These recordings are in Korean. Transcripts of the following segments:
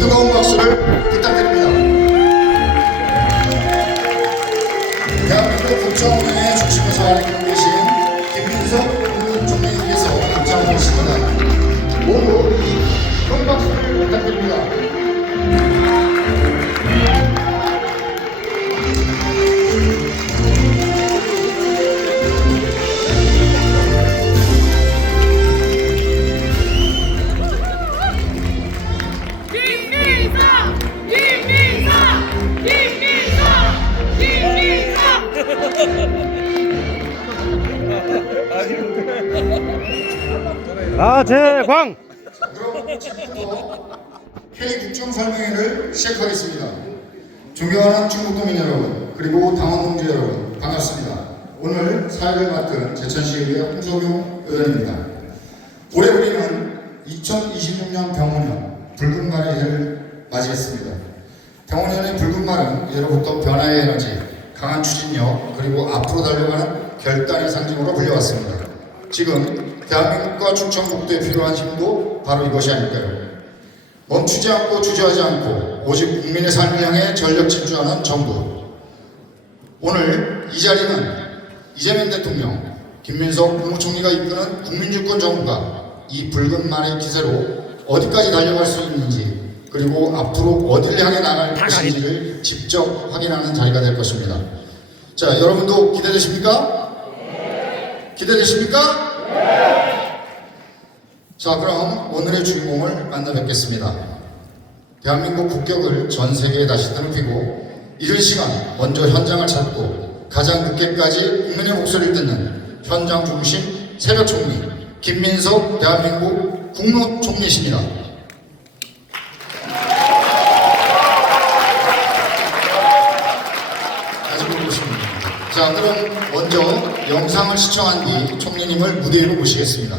뜨거운 박수를 부탁드립니다. 대한민국 국정운영의 중심에서 알고 계신 김민석 국무총리님께서 입장을 하십니다. 모두 큰 박수를 부탁드립니다. 나재광! 그럼 지금부터 K 국정 설명회를 시작하겠습니다. 존경하는 충북도민 여러분, 그리고 당원 동지 여러분, 반갑습니다. 오늘 사회를 맡은 제천시의회 홍석용 의원입니다. 올해 우리는 2026년 병원년 붉은 말의 해를 맞이했습니다. 병원년의 붉은 말은 예로부터 변화의 에너지, 강한 추진력, 그리고 앞으로 달려가는 결단의 상징으로 불려왔습니다. 지금 대한민국과 충청북도에 필요한 힘도 바로 이것이 아닐까요? 멈추지 않고 주저하지 않고 오직 국민의 삶을 향해 전력 질주하는 정부. 오늘 이 자리는 이재명 대통령, 김민석 국무총리가 이끄는 국민주권 정부가 이 붉은 말의 기세로 어디까지 달려갈 수 있는지, 그리고 앞으로 어디를 향해 나갈 것인지를 직접 확인하는 자리가 될 것입니다. 자, 여러분도 기대되십니까? 기대되십니까? 자, 그럼 오늘의 주인공을 만나 뵙겠습니다. 대한민국 국격을 전 세계에 다시 드높이고 이른 시간 먼저 현장을 찾고 가장 늦게까지 국민의 목소리를 듣는 현장 중심 새벽 총리 김민석 대한민국 국무총리십니다. 아주 고맙습니다. 자, 그럼 먼저 영상을 시청한 뒤 총리님을 무대 위로 모시겠습니다.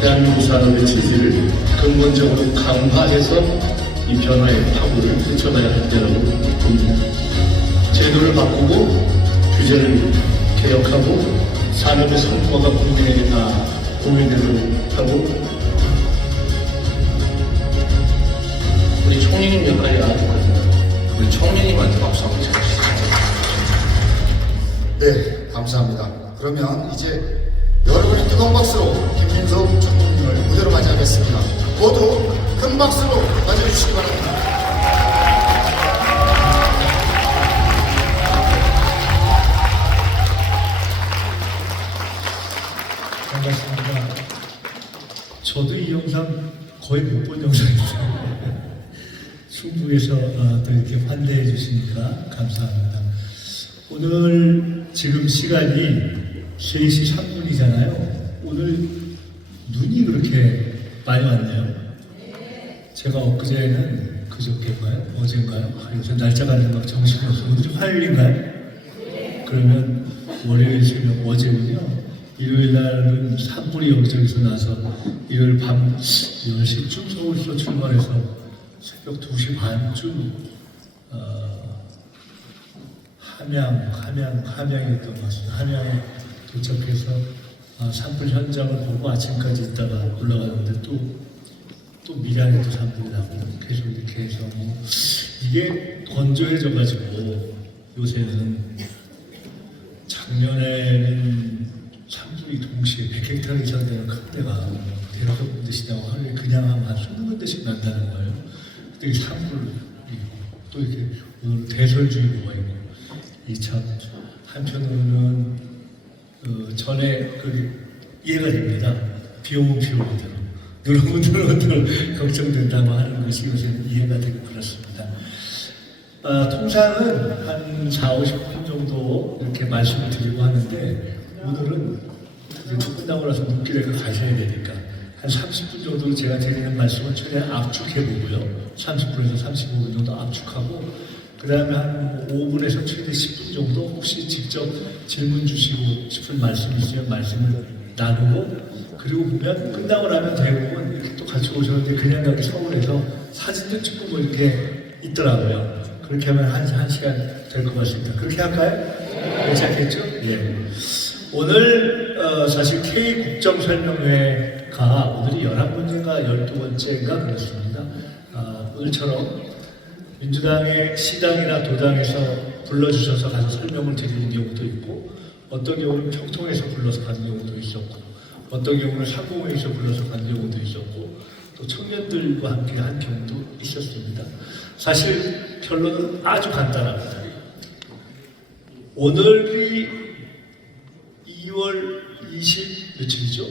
대한민국 산업의 질서를 근본적으로 강화해서 이 변화의 파고를 헤쳐나야 할 때라고 봅니다. 제도를 바꾸고 규제를 개혁하고 산업의 성과가 국민에게 다 공유되도록 하고 우리 총리님 역할이 아주 큽니다. 우리 총리님한테 박수 한번 쳐주시죠. 네, 감사합니다. 그러면 이제 여러분의 뜨거운 박수로 김민석 총리님을 무대로 맞이하겠습니다. 모두 큰 박수로 맞아주시기 바랍니다. 반갑습니다. 저도 이 영상 거의 못 본 영상입니다. 충북에서 또 이렇게 환대해 주시니까 감사합니다. 오늘 지금 시간이 3시 3분이잖아요. 오늘 눈이 그렇게 많이 왔네요. 제가 엊그제는 그저께인가요? 어젠가요? 요새 날짜가 막 정신이 없어요. 오늘이 화요일인가요? 그러면 월요일 새벽 어제군요. 일요일 날은 산불이 여기저기서 나서 일요일 밤 10시쯤 서울에서 출발해서 새벽 2시 반쯤 함양이었던 것 같습니다. 함양에 도착해서 산불 현장을 보고 아침까지 있다가 올라가는데 또 밀양에도 산불이 나고 계속 이렇게 해서 이게 건조해져가지고 요새는 작년에는 산불이 동시에 100헥타르 이상 되는 큰 데가 대여섯 군데씩 나고 하루에 그냥 한 20군데씩 난다는 거예요. 근데 이 산불이 또 이렇게 오늘 대설주의보가 있고 이 참 한편으로는 전에 이해가 됩니다. 비 오면 비 오는 대로 눈 오면 눈 오는 대로 걱정된다고 하는 것이 요새 이해가 되고 그렇습니다. 통상은 한 4, 50분 정도 이렇게 말씀을 드리고 하는데 오늘은 끝나고 나서 눈길에 가셔야 되니까 한 30분 정도 제가 드리는 말씀은 최대한 압축해 보고요. 30분에서 35분 정도 압축하고 그 다음에 한 5분에서 최대 10분 정도 혹시 직접 질문 주시고 싶은 말씀 있으면 말씀을 나누고, 그리고 보면 끝나고 나면 대부분 이렇게 또 같이 오셨는데 그냥 가기 서울에서 사진도 찍고 뭐 이렇게 있더라고요. 그렇게 하면 한 시간 될 것 같습니다. 그렇게 할까요? 괜찮겠죠? 예. 오늘 사실 K국정설명회가 오늘이 11번째인가 12번째인가 그렇습니다. 오늘처럼 민주당의 시당이나 도당에서 불러주셔서 가서 설명을 드리는 경우도 있고, 어떤 경우는 평통에서 불러서 가는 경우도 있었고, 어떤 경우는 상공회에서 불러서 가는 경우도 있었고, 또 청년들과 함께 한 경우도 있었습니다. 사실 결론은 아주 간단합니다. 오늘이 2월 20 며칠이죠?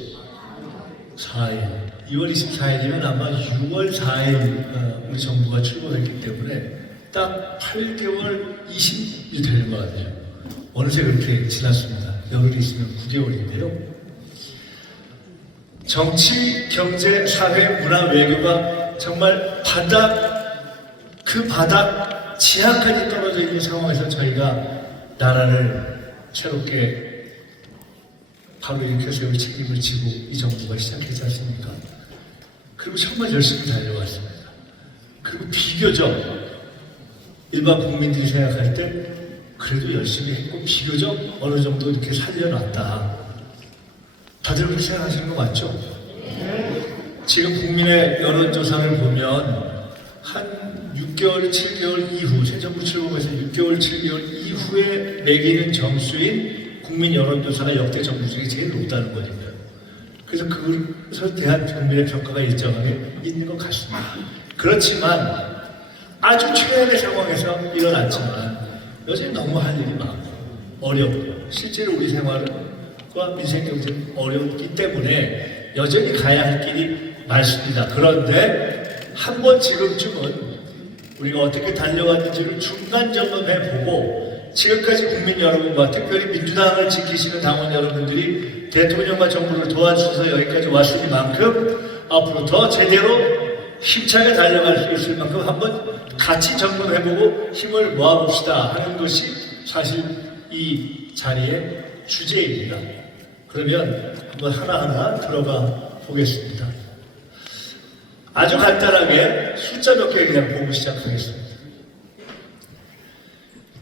4일. 2월 24일이면 아마 6월 4일 우리 정부가 출범했기 때문에 딱 8개월 20이 되는 것 같아요. 어느새 그렇게 지났습니다. 열흘이 있으면 9개월인데요. 정치, 경제, 사회, 문화, 외교가 정말 그 바닥 지하까지 떨어져 있는 상황에서 저희가 나라를 새롭게 바로 일으켜 세울 책임을 지고 이 정부가 시작했지 않습니까? 그리고 정말 열심히 달려왔습니다. 그리고 비교적 일반 국민들이 생각할 때 그래도 열심히 했고 비교적 어느 정도 이렇게 살려놨다. 다들 그렇게 생각하시는 거 맞죠? 지금 국민의 여론조사를 보면 한 6개월, 7개월 이후, 새 정부 출범해서 6개월, 7개월 이후에 매기는 점수인 국민 여론조사가 역대 정부 중에 제일 높다는 거니까요. 그래서 그것에 대한 국민의 평가가 일정하게 있는 것 같습니다. 그렇지만 아주 최악의 상황에서 일어났지만 여전히 너무 할 일이 많고 어렵고 실제로 우리 생활과 민생 경제는 어렵기 때문에 여전히 가야 할 길이 많습니다. 그런데 한번 지금쯤은 우리가 어떻게 달려왔는지를 중간 점검해보고 지금까지 국민 여러분과 특별히 민주당을 지키시는 당원 여러분들이 대통령과 정부를 도와주셔서 여기까지 왔으니만큼 앞으로 더 제대로 힘차게 달려갈 수 있을 만큼 한번 같이 점검해보고 힘을 모아봅시다 하는 것이 사실 이 자리의 주제입니다. 그러면 한번 하나하나 들어가 보겠습니다. 아주 간단하게 숫자 몇 개 그냥 보고 시작하겠습니다.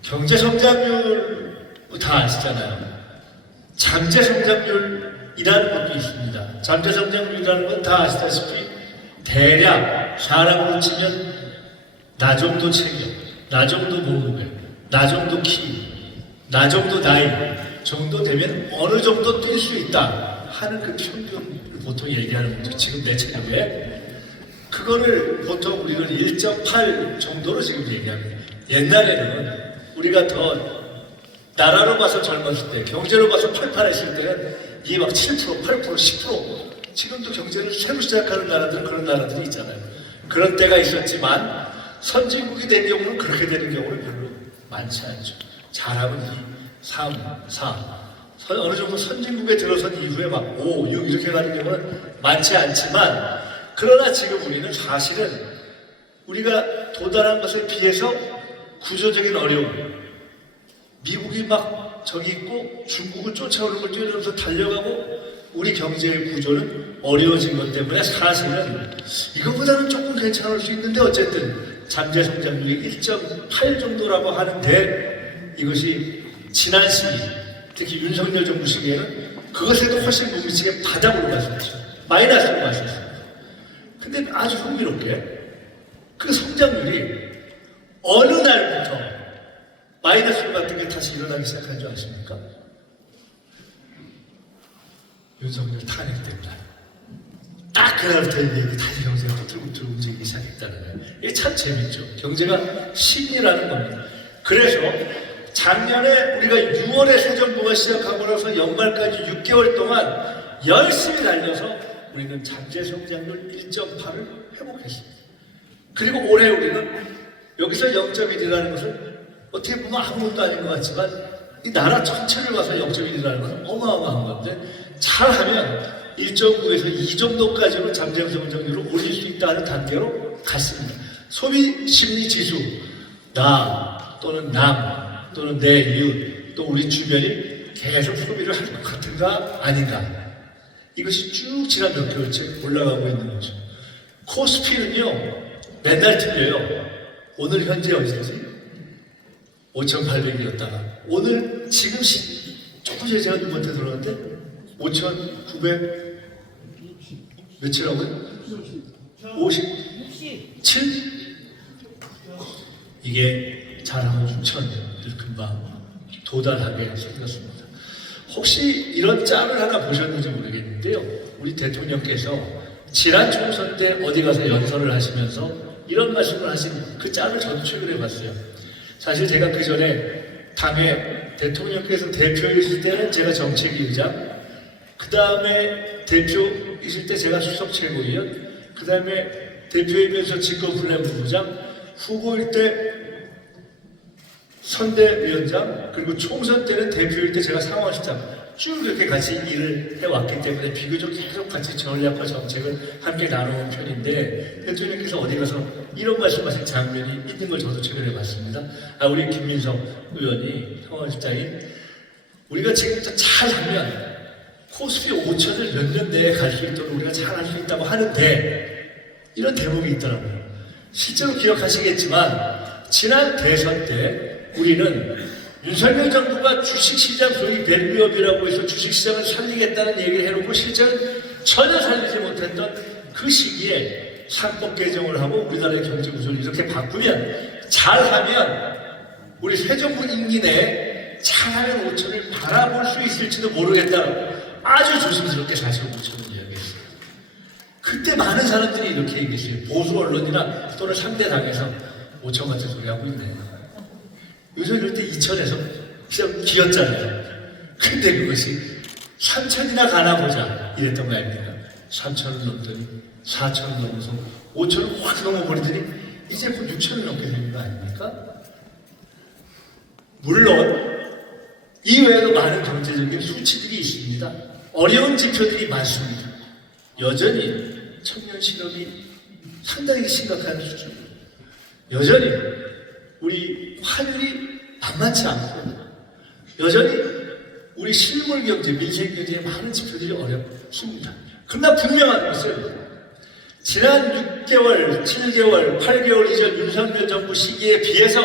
경제 성장률 다 아시잖아요. 잠재 성장률이라는 것도 있습니다. 잠재 성장률이라는 건 다 아시다시피 대략 사람으로 치면 나 정도 체격, 나 정도 몸무게, 나 정도 키, 나 정도 나이 정도 되면 어느 정도 뛸 수 있다 하는 그 평균을 보통 얘기하는 거죠. 지금 내 체력에 그거를 보통 우리는 1.8 정도로 지금 얘기합니다. 옛날에는 우리가 더 나라로 봐서 젊었을 때, 경제로 봐서 팔팔했을 때는 이게 막 7%, 8%, 10% 지금도 경제를 새로 시작하는 나라들은 그런 나라들이 있잖아요. 그런 때가 있었지만 선진국이 된 경우는 그렇게 되는 경우는 별로 많지 않죠. 잘하면 2, 3, 4 어느 정도 선진국에 들어선 이후에 막 5, 6 이렇게 가는 경우는 많지 않지만 그러나 지금 우리는 사실은 우리가 도달한 것에 비해서 구조적인 어려움, 미국이 막 저기 있고 중국은 쫓아오는 걸 뛰어들면서 달려가고 우리 경제의 구조는 어려워진 것 때문에 사실은 이거보다는 조금 괜찮을 수 있는데 어쨌든 잠재 성장률이 1.8 정도라고 하는데 이것이 지난 시기, 특히 윤석열 정부 시기에는 그것에도 훨씬 못 미치게 바닥으로 갔었죠. 마이너스로 갔었어요. 근데 아주 흥미롭게 그 성장률이 어느 날부터 마이너스로 갔던 게 다시 일어나기 시작한 줄 아십니까? 윤석열 탄핵된 날. 딱 그날부터 이게 다시 경제가 부들부들 움직이기 시작했다는 거예요. 이게 참 재밌죠. 경제가 심리라는 겁니다. 그래서 작년에 우리가 6월에 새 정부가 시작하고 나서 연말까지 6개월 동안 열심히 달려서 우리는 잠재 성장률 1.8을 회복했습니다. 그리고 올해 우리는 여기서 0.1이라는 것은 어떻게 보면 아무것도 아닌 것 같지만 이 나라 전체를 봐서 0.1이라는 것은 어마어마한 건데 잘하면 1.9에서 2 정도까지로 잠재 성장률을 올릴 수 있다는 단계로 갔습니다. 소비 심리 지수 나 또는 남 또는 내 이웃 또 우리 주변이 계속 소비를 할 것 같은가 아닌가 이것이 쭉 지난 몇 개월째 올라가고 있는 거죠. 코스피는요 맨날 틀려요. 오늘 현재 어디지? 5,800이었다가 오늘 지금 조금 전에 제가 누구한테 들었는데 5,900 몇이라고요? 57? 이게 잘하면 6,000을 금방 도달하게 생겼습니다. 혹시 이런 짤을 하나 보셨는지 모르겠는데요. 우리 대통령께서 지난 총선 때 어디 가서 연설을 하시면서 이런 말씀을 하신 그 짤을 저도 최근에 봤어요. 사실 제가 그 전에 당에 대통령께서 대표이실 때는 제가 정책위 의장, 그 다음에 대표이실 때 제가 수석 최고위원, 그 다음에 대표이면서 직권분례본부장, 후보일 때 선대위원장, 그리고 총선 때는 대표일 때 제가 상원시장 쭉 이렇게 같이 일을 해왔기 때문에 비교적 계속 같이 전략과 정책을 함께 나눠온 편인데 대통령께서 어디 가서 이런 말씀하신 장면이 있는 걸 저도 최근에 봤습니다. 우리 김민석 의원이 상원시장이 우리가 지금부터 잘하면 코스피 5천을 몇 년 내에 갈 수 있도록 우리가 잘할 수 있다고 하는데 이런 대목이 있더라고요. 실제로 기억하시겠지만 지난 대선 때 우리는 윤석열 정부가 주식시장 소위 밸류업이라고 해서 주식시장을 살리겠다는 얘기를 해놓고 실제는 전혀 살리지 못했던 그 시기에 상법 개정을 하고 우리나라의 경제 구조를 이렇게 바꾸면 잘하면 우리 새 정부 임기 내에 잘하면 5천을 바라볼 수 있을지도 모르겠다고 아주 조심스럽게 45,000을 이야기했어요. 그때 많은 사람들이 이렇게 얘기했어요. 보수 언론이나 또는 상대 당에서 5천 같은 소리 하고 있네. 요새 이럴 때 2천에서 그냥 기었잖아요. 근데 그것이 3천이나 가나 보자 이랬던 거 아닙니까? 3천을 넘더니 4천을 넘어서 5천을 확 넘어버리더니 이제 곧 6천을 넘게 되는 거 아닙니까? 물론 이외에도 많은 경제적인 수치들이 있습니다. 어려운 지표들이 많습니다. 여전히 청년 실업이 상당히 심각한 수준. 여전히 우리 환율이 만만치 않고 여전히 우리 실물 경제, 민생 경제에 많은 지표들이 어렵습니다. 그러나 분명한 것은 지난 6개월, 7개월, 8개월 이전 윤석열 정부 시기에 비해서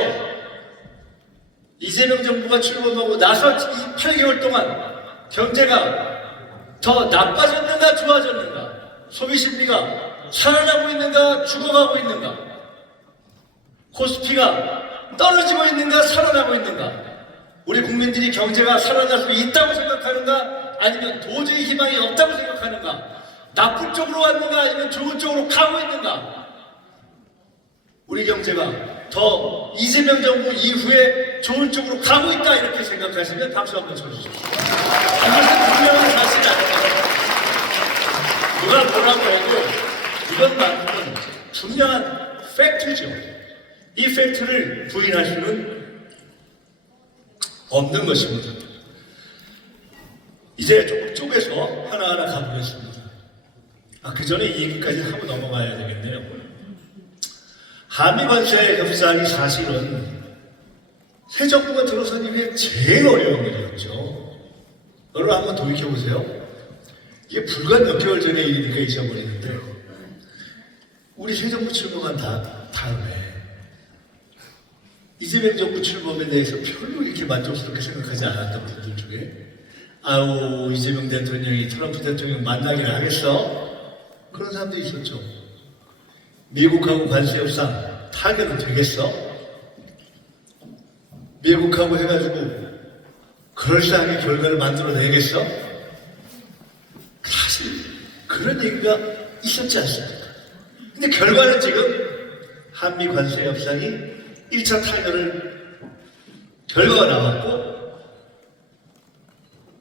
이재명 정부가 출범하고 나서 이 8개월 동안 경제가 더 나빠졌는가 좋아졌는가, 소비 심리가 살아나고 있는가 죽어가고 있는가, 코스피가 떨어지고 있는가 살아나고 있는가, 우리 국민들이 경제가 살아날 수 있다고 생각하는가 아니면 도저히 희망이 없다고 생각하는가, 나쁜 쪽으로 왔는가 아니면 좋은 쪽으로 가고 있는가, 우리 경제가 더 이재명 정부 이후에 좋은 쪽으로 가고 있다 이렇게 생각하시면 박수 한번 쳐주십시오. 이것은 분명한 사실이 아닙니다. 누가 뭐라고 해도 이것만큼은 분명한 팩트죠. 이 팩트를 부인할 수는 없는 것입니다. 이제 조금 쪼개서 하나하나 가보겠습니다. 그 전에 이 얘기까지 하고 넘어가야 되겠네요. 한미 관세 협상이 사실은 새 정부가 들어선 이후에 제일 어려운 일이었죠. 여러분 한번 돌이켜보세요. 이게 불과 몇 개월 전의 일이니까 잊어버리는데 우리 새 정부 출범한 다음에 이재명 정부 출범에 대해서 별로 이렇게 만족스럽게 생각하지 않았던 분들 중에 아우 이재명 대통령이 트럼프 대통령 만나기를 하겠어? 그런 사람들이 있었죠. 미국하고 관세 협상 타결은 되겠어? 미국하고 해가지고 그럴싸하게 결과를 만들어내겠어? 사실 그런 얘기가 있었지 않습니까? 근데 결과는 지금 한미 관세 협상이 1차 타결을 결과가 나왔고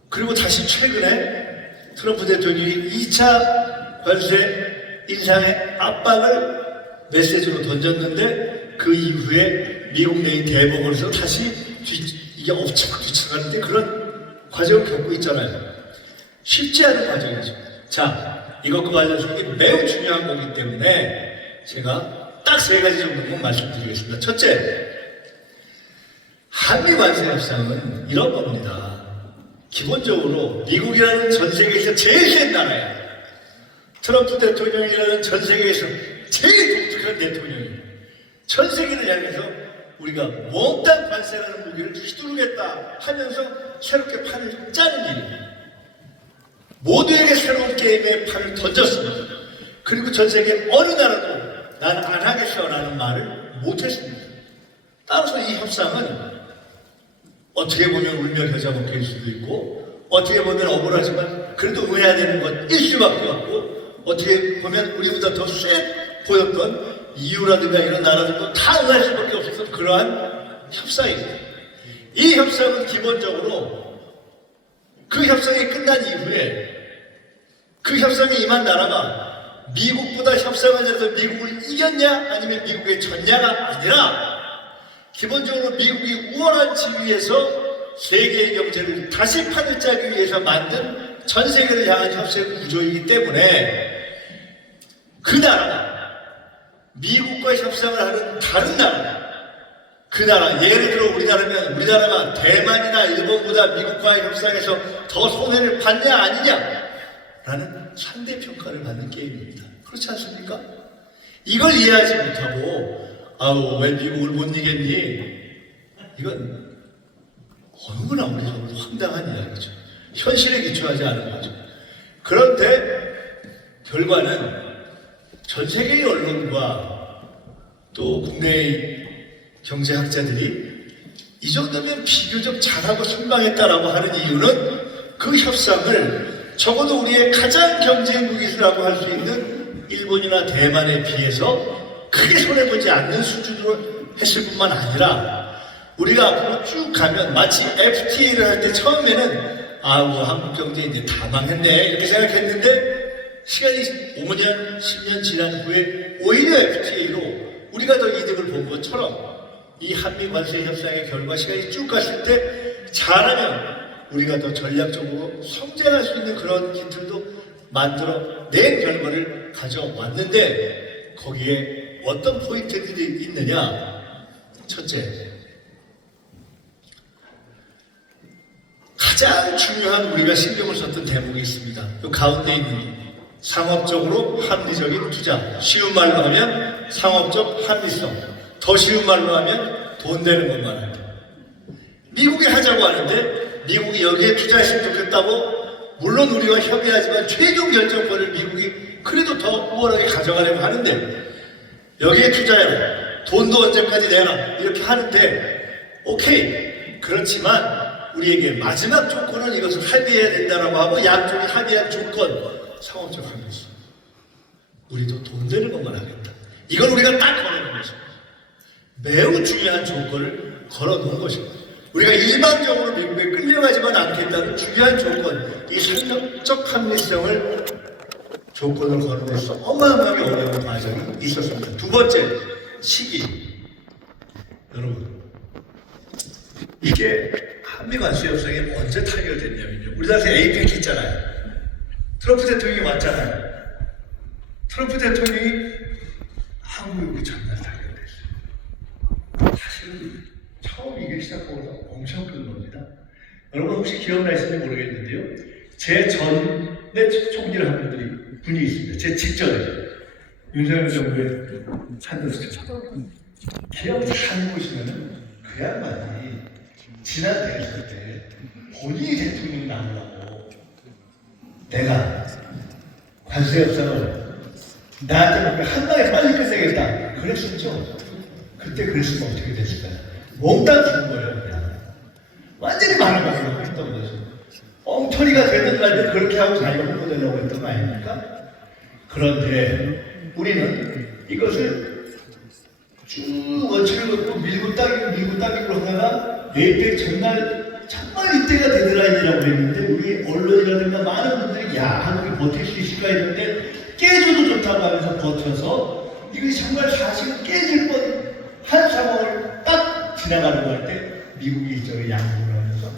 그리고 다시 최근에 트럼프 대통령이 2차 관세 인상의 압박을 메시지로 던졌는데 그 이후에 미국 내의 대법원에서 다시 이게 엎치고 뒤쳐가는데 그런 과정을 겪고 있잖아요. 쉽지 않은 과정이죠. 자, 이것과 관련해서 매우 중요한 거기 때문에 제가 딱 3가지 정도만 말씀드리겠습니다. 첫째, 한미 관세 협상은 이런 겁니다. 기본적으로 미국이라는 전 세계에서 제일 센 나라예요. 트럼프 대통령이라는 전 세계에서 제일 독특한 대통령이에요. 전 세계를 향해서 우리가 몽땅 관세라는 무기를 휘두르겠다 하면서 새롭게 판을 짜는 일이에요. 모두에게 새로운 게임의 판을 던졌습니다. 그리고 전 세계 어느 나라도 난 안 하겠어라는 말을 못했습니다. 따라서 이 협상은 어떻게 보면 울며 겨자 먹기일 수도 있고 어떻게 보면 억울하지만 그래도 해야 되는 것일 수밖에 없고 어떻게 보면 우리보다 더 쎄 보였던 EU라든가 이런 나라들도 다 응할 수밖에 없어서 그러한 협상입니다. 이 협상은 기본적으로 그 협상이 끝난 이후에 그 협상에 임한 나라가 미국보다 협상을 해서 미국을 이겼냐 아니면 미국에 졌냐가 아니라 기본적으로 미국이 우월한 지위에서 세계의 경제를 다시 판을 짜기 위해서 만든 전 세계를 향한 협상 구조이기 때문에 그 나라가 미국과 협상을 하는 다른 나라 그 나라 예를 들어 우리나라면 우리나라가 대만이나 일본보다 미국과의 협상에서 더 손해를 받냐 아니냐 라는 상대평가를 받는 게임입니다. 그렇지 않습니까? 이걸 이해하지 못하고 아우 왜 미국을 못 이겼니? 이건 너무나 우리적으로 황당한 이야기죠. 현실에 기초하지 않은 거죠. 그런데 결과는 전 세계의 언론과 또 국내의 경제학자들이 이 정도면 비교적 잘하고 선방했다라고 하는 이유는 그 협상을 적어도 우리의 가장 경제 무기수라고 할 수 있는 일본이나 대만에 비해서 크게 손해보지 않는 수준으로 했을 뿐만 아니라 우리가 앞으로 쭉 가면 마치 FTA를 할 때 처음에는 뭐 한국 경제 이제 다 망했네 이렇게 생각했는데 시간이 5년, 10년 지난 후에 오히려 FTA로 우리가 더 이득을 본 것처럼 이 한미 관세 협상의 결과 시간이 쭉 갔을 때 잘하면 우리가 더 전략적으로 성장할 수 있는 그런 기틀도 만들어 낸 결과를 가져왔는데 거기에 어떤 포인트들이 있느냐? 첫째, 가장 중요한 우리가 신경을 썼던 대목이 있습니다. 그 가운데 있는 상업적으로 합리적인 투자, 쉬운 말로 하면 상업적 합리성, 더 쉬운 말로 하면 돈 되는 것만 합니다. 미국이 하자고 하는데 미국이 여기에 투자했으면 좋겠다고 물론 우리와 협의하지만 최종 결정권을 미국이 그래도 더 우월하게 가져가려고 하는데 여기에 투자해라 돈도 언제까지 내라 이렇게 하는데 오케이 그렇지만 우리에게 마지막 조건은 이것을 합의해야 된다고 하고 양쪽이 합의한 조건 상업적 합의였어. 우리도 돈 되는 것만 하겠다. 이걸 우리가 딱 걸어놓은 것입니다. 매우 중요한 조건을 걸어놓은 것입니다. 우리가 일반적으로 미국에 끌려가지만 않겠다는 중요한 조건, 이 상업적 합리성을 조건을 걸어내서 어마어마하게 어려운 과정이 있었습니다. 두 번째, 시기. 여러분, 이게 한미 관세 협상이 언제 타결됐냐면요. 우리나라에서 에이펙 있잖아요. 트럼프 대통령이 왔잖아요. 트럼프 대통령이 한국에 전날 타결됐어요. 사실은 처음 이게 시작하고서 엄청 큰 겁니다. 여러분 혹시 기억나실지 모르겠는데요. 제 전에 총리를 한 분이 있습니다. 제 직전에 윤석열 정부의 찬더스죠. 기억 잘 보시면은 그 양반이 지난 대선 때 본인이 대통령이 나오려고 내가 관세 협상을 나한테 한 방에 빨리 끝내겠다 그랬었죠. 그때 그랬으면 어떻게 됐을까요? 몽땅 죽은 거예요. 그냥. 완전히 많은 방식으로 했던 거죠. 엉터리가 되는 날도 그렇게 하고 자기가 홍보되려고 했던 거 아닙니까? 그런데 우리는 이것을 쭉 원칙을 긋고 밀고 따기로 하다가 에이펙 전날 정말 이때가 데드라인이라고 했는데 우리 언론이라든가 많은 분들이 야 한국이 버틸 수 있을까 했는데 깨져도 좋다고 하면서 버텨서 이것이 정말 사실은 깨질 뻔한 상황을 딱 지나가려고 할 때 미국이 이쪽에 양보를 하면서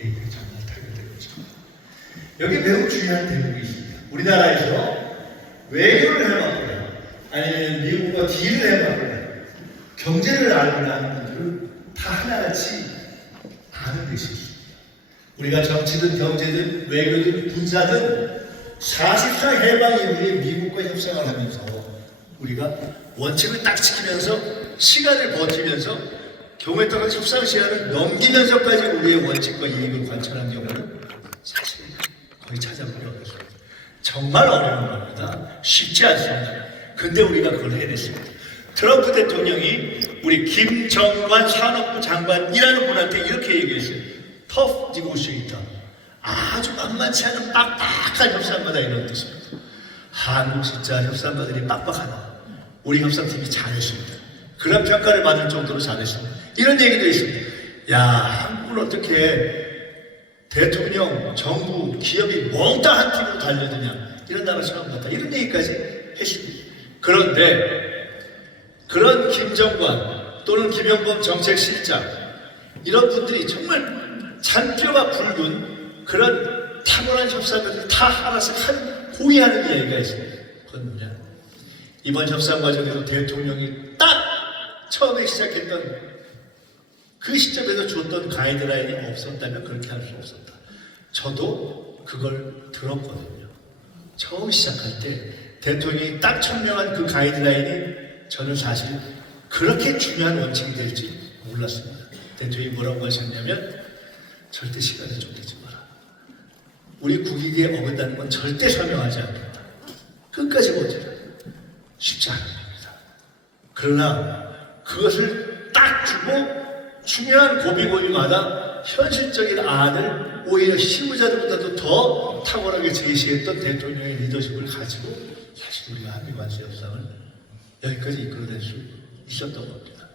에이펙 전날 타결된 거죠. 여기 매우 중요한 대목이 있습니다. 우리나라에서 외교를 해봤거나 아니면 미국과 딜을 해봤거나 경제를 알거나 하는 분들은 다 하나같이 하는 것이 있습니다. 우리가 정치든 경제든 외교든 군사든 사실상 해방 이후에 미국과 협상을 하면서 우리가 원칙을 딱 지키면서 시간을 버티면서 경우에 따라 협상 시간을 넘기면서까지 우리의 원칙과 이익을 관철한 경우는 사실 거의 찾아보기 어렵습니다. 정말 어려운 겁니다. 쉽지 않습니다. 근데 우리가 그걸 해냈습니다. 트럼프 대통령이 우리 김정관 산업부 장관이라는 분한테 이렇게 얘기했어요. 터프 니고시에이터. 아주 만만치 않은 빡빡한 협상가다 이런 뜻입니다. 한국 진짜 협상가들이 빡빡하다. 우리 협상팀이 잘했습니다. 그런 평가를 받을 정도로 잘했습니다. 이런 얘기도 있습니다. 야, 한국은 어떻게 대통령, 정부, 기업이 몽땅 한 팀으로 달려드냐. 이런 나라 처음 봤다. 이런 얘기까지 했습니다. 그런데 그런 김정관 또는 김영범 정책실장 이런 분들이 정말 잔뼈가 붉은 그런 탁월한 협상을 다 하나씩 고의하는 이야기가 있습니다. 그건 뭐냐? 이번 협상 과정에서 대통령이 딱 처음에 시작했던 그 시점에서 줬던 가이드라인이 없었다면 그렇게 할 수 없었다. 저도 그걸 들었거든요. 처음 시작할 때 대통령이 딱 천명한 그 가이드라인이 저는 사실 그렇게 중요한 원칙이 될지 몰랐습니다. 대통령이 뭐라고 하셨냐면 절대 시간을 쫓기지 마라. 우리 국익에 어긋나는 건 절대 설명하지 않는다. 끝까지 버텨라. 쉽지 않은 겁니다. 그러나 그것을 딱 주고 중요한 고비고비마다 현실적인 안을 오히려 실무자들보다도 더 탁월하게 제시했던 대통령의 리더십을 가지고 사실 우리가 한미 관세 협상을 여기까지 이끌어낼 수 있었던 겁니다.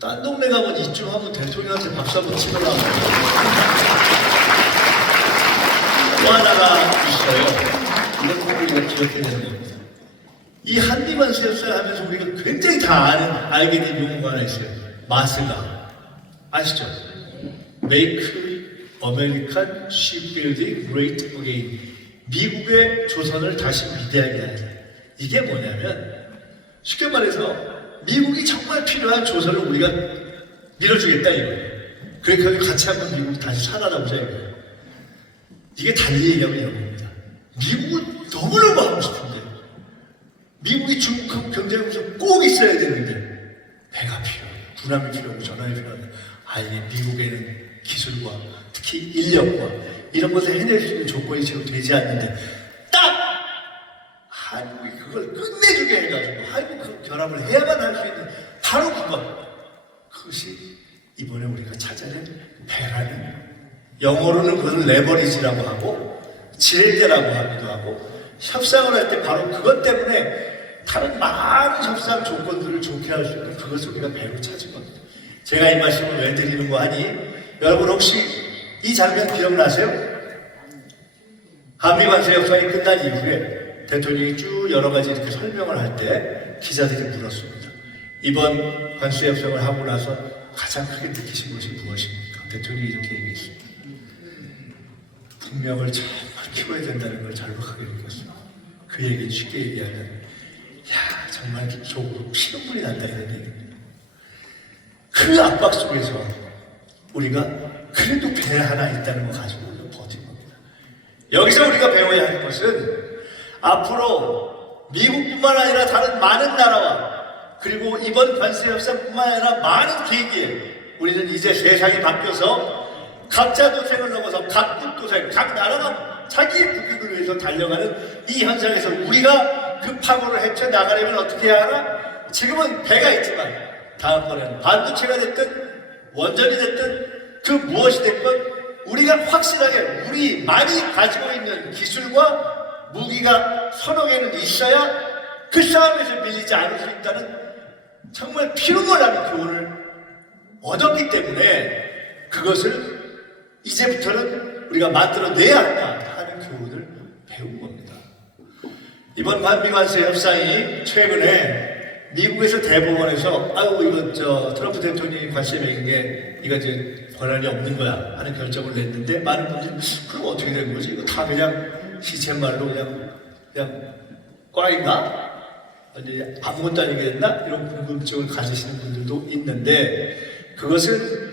딴 동네 가면 이쯤 하면 대통령한테 박수 한번 치더라. 또 하나가 있어요. 이건 우리가 기억해야 되는 겁니다. 이 한미 관세 협상을 하면서 우리가 굉장히 다 알게 된 용어가 하나 있어요. 마스가. 아시죠? Make American Shipbuilding Great Again. 미국의 조선을 다시 위대하게 하자. 이게 뭐냐면 쉽게 말해서 미국이 정말 필요한 조선을 우리가 밀어주겠다 이거예요. 그러니까 같이 한번 미국 다시 살아나보자 이거예요. 이게 달리 얘기하면 이런 겁니다. 미국은 너무너무 하고 싶은데 미국이 중국하고 경쟁하면서 꼭 있어야 되는데 배가 필요해요. 군함이 필요하고 전함이 필요하고 아니 미국에는 기술과 특히 인력과 이런 것을 해낼 수 있는 조건이 지금 되지 않는데 딱 한국이 그걸 끝내주게 해가지고 한국 그 결합을 해야만 할 수 있는 바로 그것이 이번에 우리가 찾아낸 배라는 영어로는 그것을 레버리지라고 하고 지렛대라고 하기도 하고 협상을 할 때 바로 그것 때문에 다른 많은 협상 조건들을 좋게 할 수 있는 그것을 우리가 배로 찾은 겁니다. 제가 이 말씀을 왜 드리는 거 하니 여러분 혹시 이 장면 기억나세요? 한미 관세 협상이 끝난 이후에 대통령이 쭉 여러 가지 이렇게 설명을 할 때 기자들이 물었습니다. 이번 관세 협상을 하고 나서 가장 크게 느끼신 것이 무엇입니까? 대통령이 이렇게 얘기했습니다. 분명을 정말 키워야 된다는 걸 절박하게 느꼈습니다. 그 얘기는 쉽게 얘기하면 야 정말 속으로 피눈물이 난다 이런 얘기입니다. 그 압박 속에서 우리가 그래도 배 하나 있다는 거 가지고 버틴 겁니다. 여기서 우리가 배워야 할 것은 앞으로 미국뿐만 아니라 다른 많은 나라와 그리고 이번 관세 협상뿐만 아니라 많은 계기에 우리는 이제 세상이 바뀌어서 각자 도생을 넘어서 각국 도생, 각 나라가 자기의 국익을 위해서 달려가는 이 현상에서 우리가 그 파고를 헤쳐나가려면 어떻게 해야 하나? 지금은 배가 있지만 다음번에는 반도체가 됐든 원전이 됐든 그 무엇이 됐건 우리가 확실하게 우리 많이 가지고 있는 기술과 무기가 서너 개는 있어야 그 싸움에서 밀리지 않을 수 있다는 정말 피눈물 나는 교훈을 얻었기 때문에 그것을 이제부터는 우리가 만들어내야 한다 하는 교훈을 배운 겁니다. 이번 한미관세 협상이 최근에 미국에서 대법원에서 아유 이거 트럼프 대통령이 관세 매긴 게 이거 이제 권한이 없는 거야 하는 결정을 냈는데 많은 분들이 그럼 어떻게 된 거지? 이거 다 그냥 시쳇말로 그냥 꽈인가? 아무것도 아니게 됐나? 이런 궁금증을 가지시는 분들도 있는데 그것은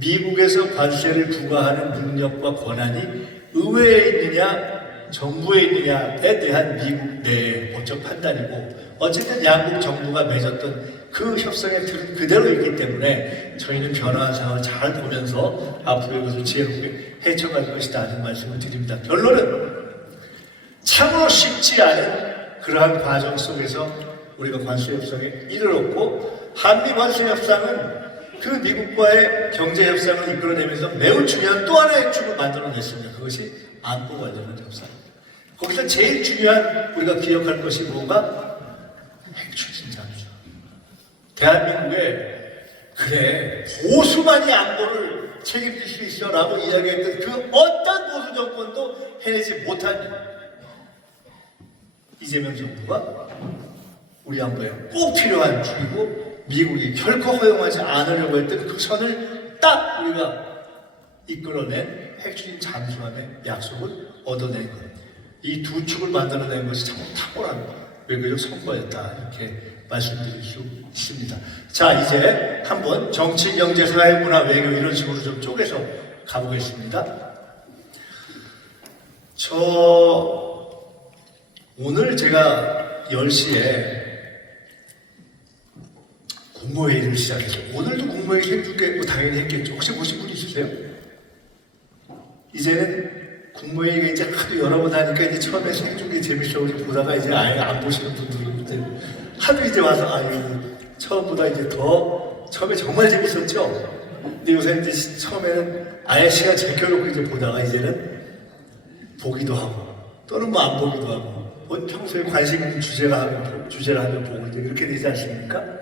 미국에서 관세를 부과하는 능력과 권한이 의회에 있느냐 정부에 있느냐에 대한 미국 내 법적 판단이고, 어쨌든 양국 정부가 맺었던 그 협상의 틀은 그대로 있기 때문에 저희는 변화한 상황을 잘 보면서 앞으로 이것을 지혜롭게 헤쳐갈 것이다 하는 말씀을 드립니다. 결론은 참으로 쉽지 않은 그러한 과정 속에서 우리가 관세 협상에 이르렀고, 한미 관세 협상은 그 미국과의 경제 협상을 이끌어내면서 매우 중요한 또 하나의 축을 만들어냈습니다. 그것이 안보 관련한 협상. 거기서 제일 중요한 우리가 기억할 것이 뭔가 핵추진 잠수. 대한민국에 그래 보수만이 안보를 책임질 수 있어라고 이야기했던 그 어떤 보수 정권도 해내지 못한 이재명 정부가 우리 안보에 꼭 필요한 축이고, 미국이 결코 허용하지 않으려고 했던 그 선을 딱 우리가 이끌어낸 핵추진 잠수함의 약속을 얻어낸 것. 이 두 축을 만들어낸 것이 참 탁월한 외교적 성과였다, 이렇게 말씀드릴 수 있습니다. 자, 이제 한번 정치, 경제, 사회, 문화, 외교 이런 식으로 좀 쪼개서 가보겠습니다. 오늘 제가 10시에 국무회의를 시작했어요. 오늘도 국무회의 생중계 뭐 당연히 했겠죠. 혹시 보신 분 있으세요? 이제는 국무회의가 이제 하도 여러 번 하니까 이제 처음에 생중계 재밌어 우리 보다가 이제 아예 안 보시는 분들이 이제 하도 이제 와서 아유 처음보다 이제 더 처음에 정말 재밌었죠. 근데 요새 이제 처음에는 아예 시간 제껴놓고 이제 보다가 이제는 보기도 하고 또는 뭐 안 보기도 하고 뭐 평소에 관심 있는 주제를 하면 보고 이제 이렇게 되지 않습니까?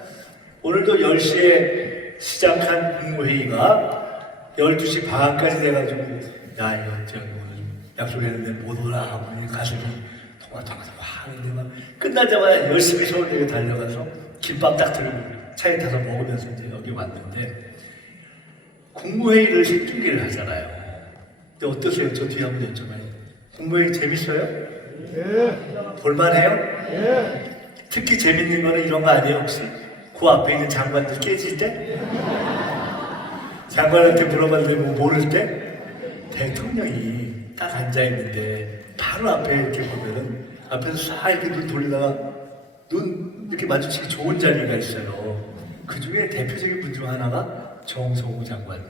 오늘도 10시에 시작한 국무회의가 12시 반까지 돼가지고 야 이거 저 오늘 약속했는데 못 오라 하고 가슴이 통화통화서 하는데 막 끝나자마자 열심히 서울역에 달려가서 김밥 딱 들고 차에 타서 먹으면서 이제 여기 왔는데, 국무회의를 생중계를 하잖아요. 근데 어떠세요? 저 뒤에 한번 여쭤봐요. 국무회의 재밌어요? 예. 볼만해요? 예. 특히 재밌는 거는 이런 거 아니에요 혹시? 그 앞에 있는 장관들 깨질 때? 장관한테 물어봤는데 뭐 모를 때? 대통령이 딱 앉아있는데 바로 앞에 이렇게 보면은 앞에서 싹 이렇게 눈 돌리다가 눈 이렇게 마주치기 좋은 자리가 있어요. 그 중에 대표적인 분 중 하나가 정성호 장관.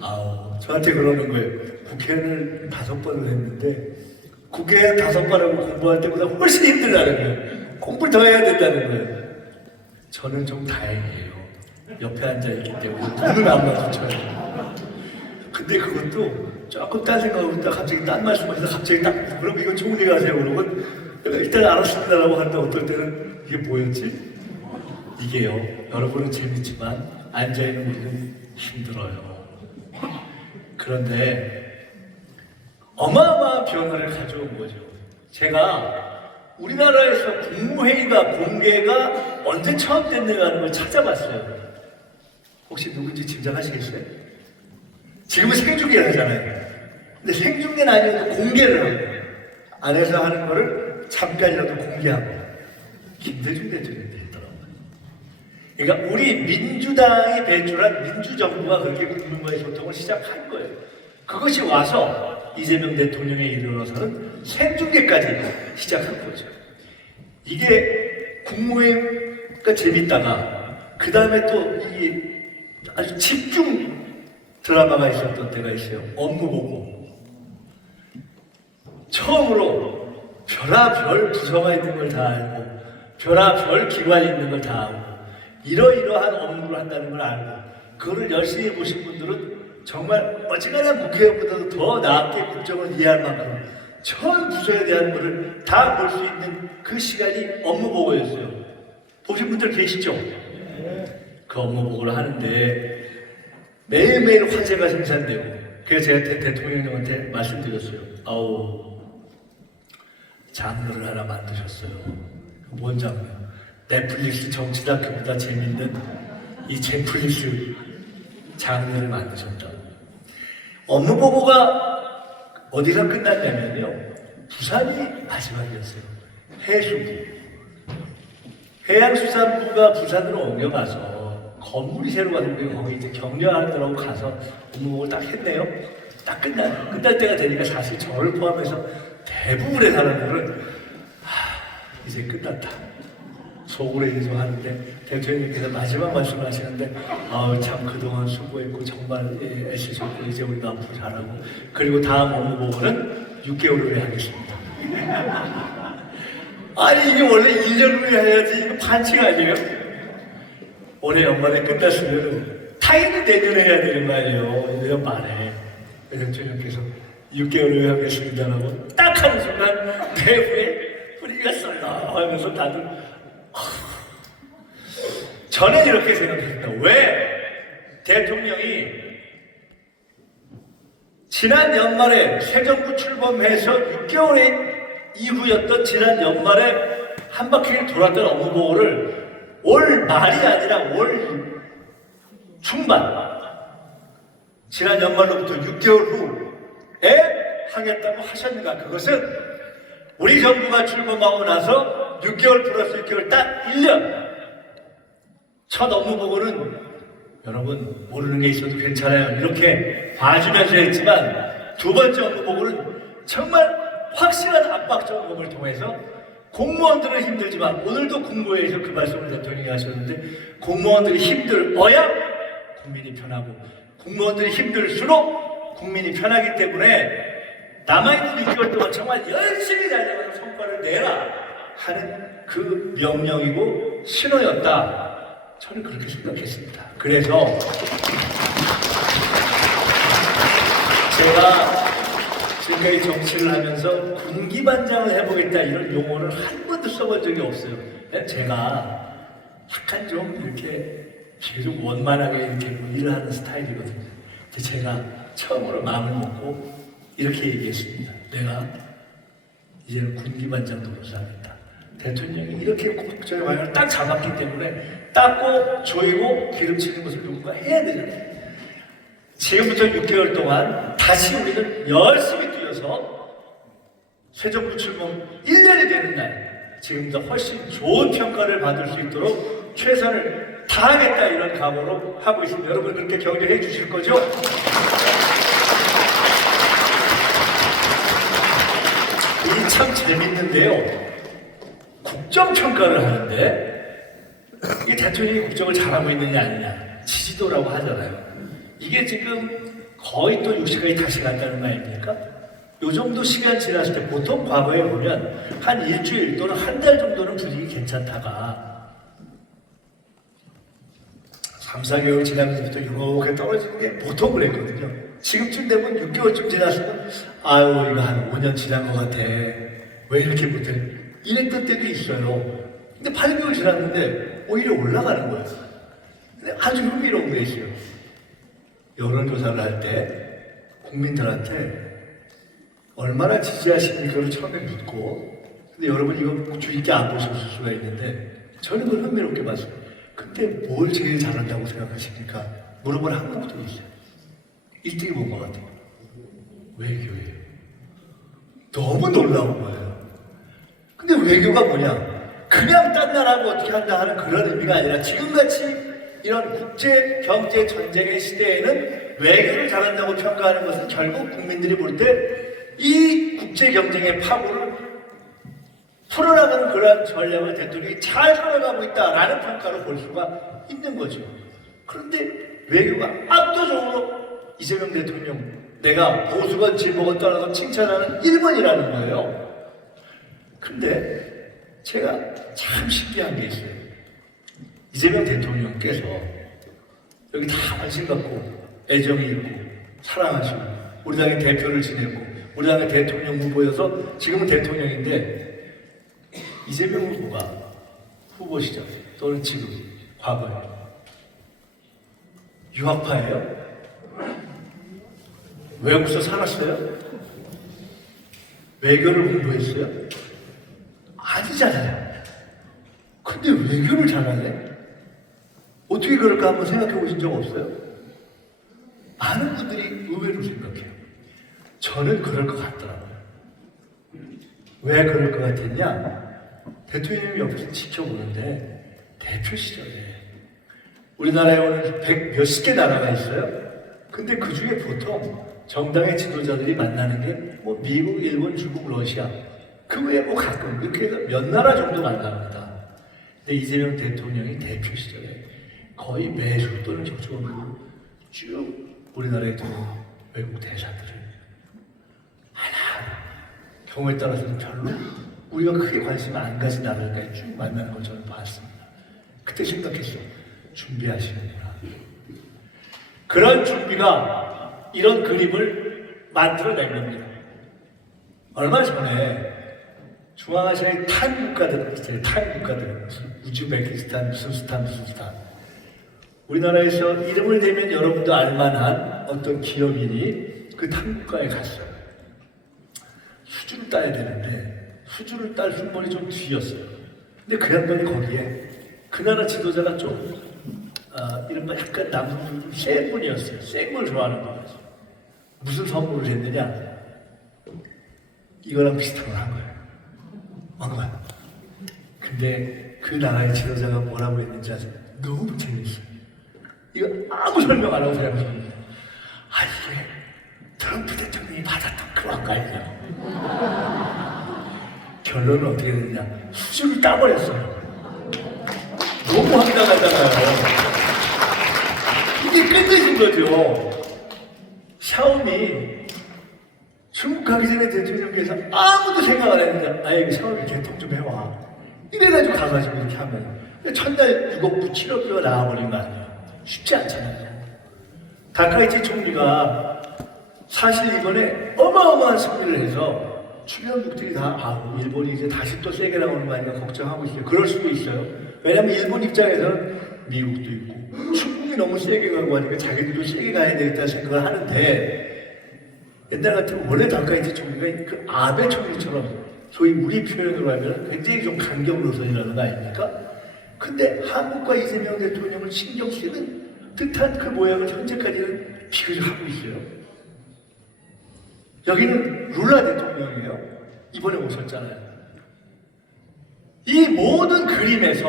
아우, 저한테 그러는 거예요. 국회의원을 5번을 했는데 국회의원 5번 하고 공부할 때보다 훨씬 힘들다는 거예요. 공부를 더 해야 된다는 거예요. 저는 좀 다행이에요. 옆에 앉아있기 때문에 눈을 안 마주쳐요. 근데 그것도 조금 딴 생각하고 있다가 갑자기 딴 말씀하셔서 갑자기 딱 그럼 이거 총리 가세요 그러면 내가 일단 알았습니다라고 하는데 어떨 때는 이게 뭐였지? 이게요, 여러분은 재밌지만 앉아있는 우리는 힘들어요. 그런데 어마어마한 변화를 가져온 거죠. 제가 우리나라에서 국무회의가 공개가 언제 처음 됐는가 하는 걸 찾아봤어요. 혹시 누군지 짐작하시겠어요? 지금은 생중계를 하잖아요. 근데 생중계는 아니고 공개를 하고 안에서 하는 거를 잠깐이라도 공개하고 김대중 대통령이 됐더라고요. 그러니까 우리 민주당이 배출한 민주정부가 그렇게 국민과의 소통을 시작한 거예요. 그것이 와서 이재명 대통령에 이르러서는 생중계까지 시작한 거죠. 이게 국무회의가 재밌다가 그 다음에 또 이 아주 집중 드라마가 있었던 때가 있어요. 업무보고. 처음으로 별하별 부서가 있는 걸 다 알고 별하별 기관이 있는 걸 다 알고 이러이러한 업무를 한다는 걸 알고 그거를 열심히 보신 분들은 정말 어지간한 국회의원보다도 더 나았게 국정을 이해할 만큼 전 부서에 대한 것을 다 볼 수 있는 그 시간이 업무보고였어요. 보신 분들 계시죠? 그 업무보고를 하는데 매일매일 화제가 생산되고 그래서 제가 대통령님한테 말씀드렸어요. 아우, 장르를 하나 만드셨어요. 뭔 장르? 넷플릭스 정치다큐보다 재밌는 이 넷플릭스 장르를 만드셨다. 업무보고가 어디서 끝났냐면요, 부산이 마지막이었어요. 해수부. 해양수산부가 부산으로 옮겨가서 건물이 새로 가지고 거기 이제 격려하느라고 가서 업무를 딱 했네요. 딱 끝날 때가 되니까 사실 저를 포함해서 대부분의 사람들은 이제 끝났다. 속으로 이제 좀 하는데 대통령님께서 마지막 말씀을 하시는데 참 그동안 수고했고 정말 애쓰셨고 이제 우리가 앞으로 잘하고 그리고 다음 업무 보고는 6개월 후에 하겠습니다. 아니 이게 원래 1년 후에 해야지 이거 반칙 아니에요? 올해 연말에 끝났으면 타이는 내년에 해야 되는 거 아니에요? 1년 만에. 대통령께서 6개월 후에 하겠습니다라고 딱 하는 순간 내부에 뿌리가 썰라 하면서 다들 저는 이렇게 생각했습니다. 왜 대통령이 지난 연말에 새 정부 출범해서 6개월 이후였던 지난 연말에 한 바퀴를 돌았던 업무 보고를 올 말이 아니라 올 중반 지난 연말로부터 6개월 후에 하겠다고 하셨는가? 그것은 우리 정부가 출범하고 나서 6개월 플러스 6개월 딱 1년 첫 업무 보고는 여러분 모르는 게 있어도 괜찮아요 이렇게 봐주면서 했지만 두 번째 업무 보고는 정말 확실한 압박 점검을 통해서 공무원들은 힘들지만 오늘도 국무회의에서 그 말씀을 대통령이 하셨는데 공무원들이 힘들어야 국민이 편하고 공무원들이 힘들수록 국민이 편하기 때문에 남아있는 6개월 동안 정말 열심히 달려가서 성과를 내라 하는 그 명령이고 신호였다. 저는 그렇게 생각했습니다. 그래서 제가 지금까지 정치를 하면서 군기반장을 해보겠다 이런 용어를 한 번도 써본 적이 없어요. 제가 약간 좀 이렇게 계속 원만하게 이렇게 일을 하는 스타일이거든요. 근데 제가 처음으로 마음을 먹고 이렇게 얘기했습니다. 내가 이제는 군기반장 노릇을 하겠다. 대통령이 이렇게 저의 마음을 딱 잡았기 때문에 닦고 조이고 기름치는 것을 누군가 해야 되잖아요. 지금부터 6개월 동안 다시 우리는 열심히 뛰어서 새 정부 출범 1년이 되는 날 지금보다 훨씬 좋은 평가를 받을 수 있도록 최선을 다하겠다 이런 각오로 하고 있습니다. 여러분 그렇게 격려해 주실 거죠? 이게 참 재밌는데요. 국정평가를 하는데 이게 대통령이 국정을 잘하고 있느냐 아니냐 지지도라고 하잖아요. 이게 지금 거의 또 60까지 다시 간다는 거 아닙니까? 요 정도 시간 지났을 때 보통 과거에 보면 한 일주일 또는 한 달 정도는 분위기 괜찮다가 3, 4개월 지나면서부터 이렇게 떨어지는 게 보통 그랬거든요. 지금쯤 되면 6개월쯤 지났으면 아유 이거 한 5년 지난 것 같아. 왜 이렇게 못해? 이랬던 때도 있어요. 근데 8개월 지났는데 오히려 올라가는 거예요. 근데 아주 흥미로운 게 있어요. 여론조사를 할 때 국민들한테 얼마나 지지하십니까를 처음에 묻고 근데 여러분 이거 주의 깊게 안 보셨을 수가 있는데 저는 그걸 흥미롭게 봤어요. 근데 뭘 제일 잘한다고 생각하십니까? 물어본 한국도 있어요. 1등이 뭔 것 같아요? 외교예요. 너무 놀라운 거예요. 근데 외교가 뭐냐? 그냥 딴 나라하고 어떻게 한다 하는 그런 의미가 아니라 지금같이 이런 국제 경제 전쟁의 시대에는 외교를 잘한다고 평가하는 것은 결국 국민들이 볼 때 이 국제 경쟁의 파고를 풀어나가는 그러한 전략을 대통령이 잘 풀어가고 있다라는 평가로 볼 수가 있는 거죠. 그런데 외교가 압도적으로 이재명 대통령 내가 보수건 진보건 떠나서 칭찬하는 1번이라는 거예요. 근데 제가 참 신기한 게 있어요. 이재명 대통령께서 여기 다 관심 갖고 애정이 있고 사랑하시고 우리 당의 대표를 지내고 우리 당의 대통령 후보여서 지금은 대통령인데 이재명 후보가 후보 시절 또는 지금 과거에 유학파예요? 외국에서 살았어요? 외교를 공부했어요? 아니잖아요. 근데 외교를 잘하네? 어떻게 그럴까 한번 생각해 보신 적 없어요? 많은 분들이 의외로 생각해요. 저는 그럴 것 같더라고요. 왜 그럴 것 같았냐? 대통령이 옆에서 지켜보는데 대표 시절에 우리나라에 오늘 100 몇십 개 나라가 있어요. 근데 그 중에 보통 정당의 지도자들이 만나는 게 뭐 미국, 일본, 중국, 러시아 그 외에 뭐 가끔 이렇게 해서 몇 나라 정도 만납니다. 근데 이재명 대통령이 대표 시절에 거의 매주 또는 적극적으로 쭉 우리나라에 들어온 외국 대사들을 하나 경우에 따라서는 별로 우리가 크게 관심을 안 가진 나라까지 쭉 만나는 걸 저는 봤습니다. 그때 생각했어. 준비하시는구나. 그런 준비가 이런 그림을 만들어낸 겁니다. 얼마 전에 중앙아시아의 탄 국가들 있어요. 탄 국가들. 무슨 우즈베키스탄, 무슨 스탄. 우리나라에서 이름을 대면 여러분도 알만한 어떤 기업인이 그 탄 국가에 갔어요. 수주를 따야 되는데 수주를 딸 순번이 좀 뒤였어요. 근데 그 양반이 거기에 그 나라 지도자가 좀 이른바 약간 남성 좀 센 분이었어요. 센 걸 좋아하는 분이었어요. 무슨 선물을 했느냐? 이거랑 비슷한 걸 한 거예요. 어느 거야. 근데 그 나라의 지도자가 뭐라고 했는지 아세요? 너무 재밌어요. 이거 아무 설명 안 하고 생각합니다. 아, 이게 트럼프 대통령이 받았던 그 왕관이에요. 결론은 어떻게 됐냐? 수주를 따버렸어요. 너무 황당하잖아요. 이게 끝내준 거죠. 샤오미 중국 가기 전에 대통령께서 아무도 생각 안 했는데 아예 샤오미 개통 좀 해와. 이래가지고 가가지고 이렇게 하면 첫날 6억 부 7억부가 나와버린 거 아니에요. 쉽지 않잖아요. 다카이치 총리가 사실 이번에 어마어마한 승리를 해서 주변국들이 다 일본이 이제 다시 또 세게 나오는 거 아닌가 걱정하고 있어요. 그럴 수도 있어요. 왜냐면 일본 입장에서는 미국도 있고 중국이 너무 세게 가고 하니까 자기들도 세게 가야 되겠다 생각을 하는데 옛날 같으면 원래 다카이치 총리가 그 아베 총리처럼 소위 우리 표현으로 하면 굉장히 좀 강경 노선이라는 거 아닙니까? 근데 한국과 이재명 대통령을 신경 쓰는 듯한 그 모양을 현재까지는 비교적 하고 있어요. 여기는 룰라 대통령이에요. 이번에 오셨잖아요. 이 모든 그림에서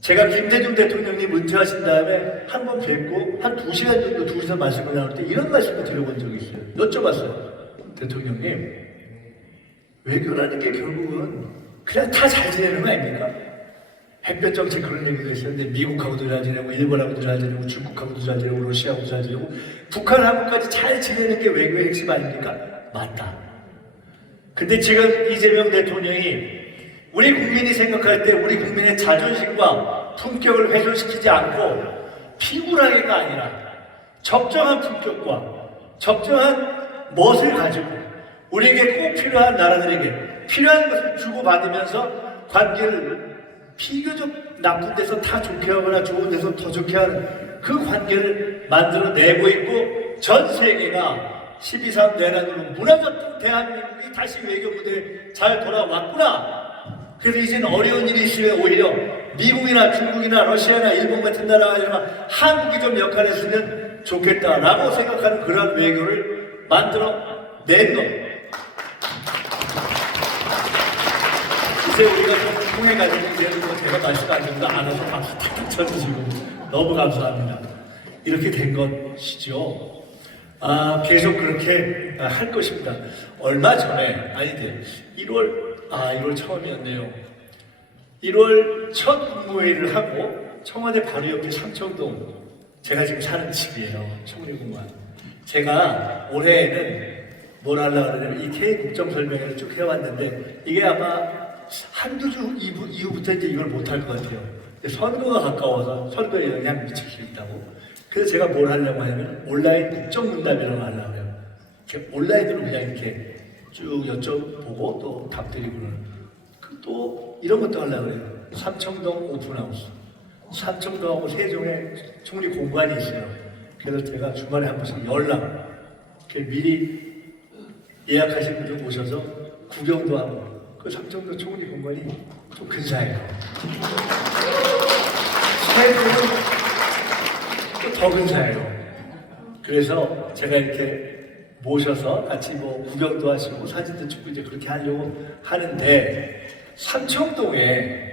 제가 김대중 대통령님 은퇴하신 다음에 한 번 뵙고 한 2시간 정도 둘이서 말씀을 나눌 때 이런 말씀을 드려본 적이 있어요. 여쭤봤어요. 대통령님, 외교라는 게 결국은 그냥 다 잘 지내는 거 아닙니까? 햇볕 정책 그런 얘기도 있었는데 미국하고도 잘 지내고 일본하고도 잘 지내고 중국하고도 잘 지내고 러시아하고도 잘 지내고 북한하고까지 잘 지내는 게 외교의 핵심 아닙니까? 맞다. 근데 지금 이재명 대통령이 우리 국민이 생각할 때 우리 국민의 자존심과 품격을 훼손시키지 않고 피굴하게가 아니라 적정한 품격과 적정한 멋을 가지고 우리에게 꼭 필요한 나라들에게 필요한 것을 주고받으면서 관계를 비교적 나쁜 데서 다 좋게 하거나 좋은 데서 더 좋게 하는 그 관계를 만들어내고 있고 전 세계가 12.3 내란으로 무너졌던 대한민국이 다시 외교 무대에 잘 돌아왔구나. 그래서 이제는 어려운 일이 있으면 오히려 미국이나 중국이나 러시아나 일본 같은 나라가 아니라 한국이 좀 역할했으면 좋겠다라고 생각하는 그런 외교를 만들어낸 것. 이제 우리가 좀 통해가지고 이제 뭐 제가 말씀 안 드리고 안아서 박수 탁탁 쳐주시고 너무 감사합니다. 이렇게 된 것이죠. 계속 그렇게 할 것입니다. 얼마 전에 아니지 1월 처음이었네요. 1월 첫 국무회의를 하고 청와대 바로 옆에 삼청동 제가 지금 사는 집이에요. 청리공원. 제가 올해에는 뭘 하려고 그러냐면 이 K 국정설명회를 쭉 해왔는데 이게 아마 한두 주 이후부터 이제 이걸 못할 것 같아요. 선거가 가까워서 선거에 영향 미칠 수 있다고. 그래서 제가 뭘 하려고 하냐면 온라인 국정문답이라고 하려고 해요. 이렇게 온라인으로 그냥 이렇게 쭉 여쭤보고 또 답드리고는 또 이런 것도 하려고 해요. 삼청동 오픈하우스. 삼청동하고 세종에 총리 공관이 있어요. 그래서 제가 주말에 한 번씩 미리 예약하신 분들 오셔서 구경도 하고 그 삼청동 총리 공관이 좀 근사해요. 세종은 또 더 근사해요. 그래서 제가 이렇게 모셔서 같이 뭐 구경도 하시고 사진도 찍고 이제 그렇게 하려고 하는데 삼청동에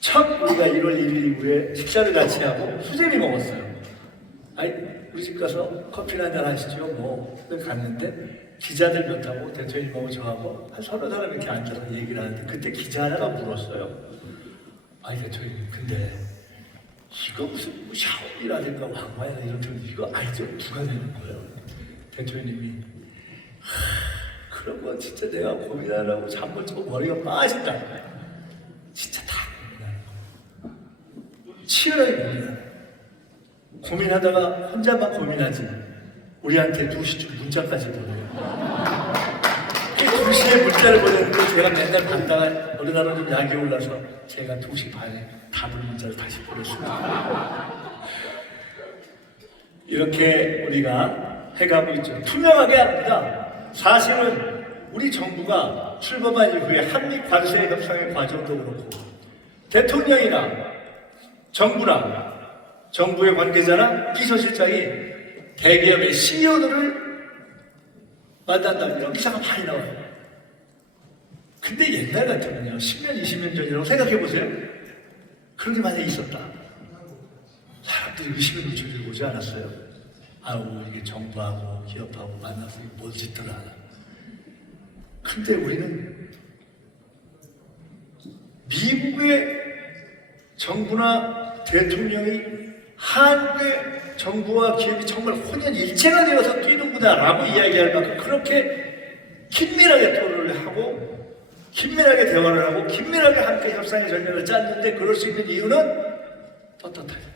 첫 우리가 1월 1일 이후에 식사를 같이 하고 수제비 먹었어요. 아이, 우리 집 가서 커피나 한잔 하시죠. 뭐 갔는데 기자들 몇하고 대통령님하고 저하고 한 30사람 이렇게 앉아서 얘기를 하는데 그때 기자 하나가 물었어요. 아니 대통령님 근데 이거 무슨 뭐 샤오미라든가 왕마야 이런 데 이거 알죠? 누가 내는 거예요? 대통령님이 그런 거 진짜 내가 고민하라고 잠 못 자고 머리가 빠진다. 진짜 다 고민하는 거예요. 치열하게 고민하는 거예요. 고민하다가 혼자만 고민하지 우리한테 2시쯤 문자까지 보내요. 2시에 문자를 보냈는데 제가 맨날 받다가 어느 날은 좀 약이 올라서 제가 2시 반에 답을 문자를 다시 보냈습니다. 이렇게 우리가 해가고 있죠. 투명하게 합니다. 사실은 우리 정부가 출범한 이후에 한미 관세 협상의 과정도 그렇고 대통령이나 정부나 정부의 관계자나 비서실장이 대기업의 CEO들을 만난다면 기사가 많이 나와요. 근데 옛날 같으면요 10년, 20년 전이라고 생각해보세요. 그런 게 만약에 있었다. 사람들이 의식을 물질을 오지 않았어요. 아우 이게 정부하고 기업하고 만나서 뭘 짓더라. 근데 우리는 미국의 정부나 대통령이 한국의 정부와 기업이 정말 혼연일체가 되어서 뛰는구나라고 이야기할 만큼 그렇게 긴밀하게 토론을 하고 긴밀하게 대화를 하고 긴밀하게 함께 협상의 전략을 짰는데 그럴 수 있는 이유는 떳떳하니까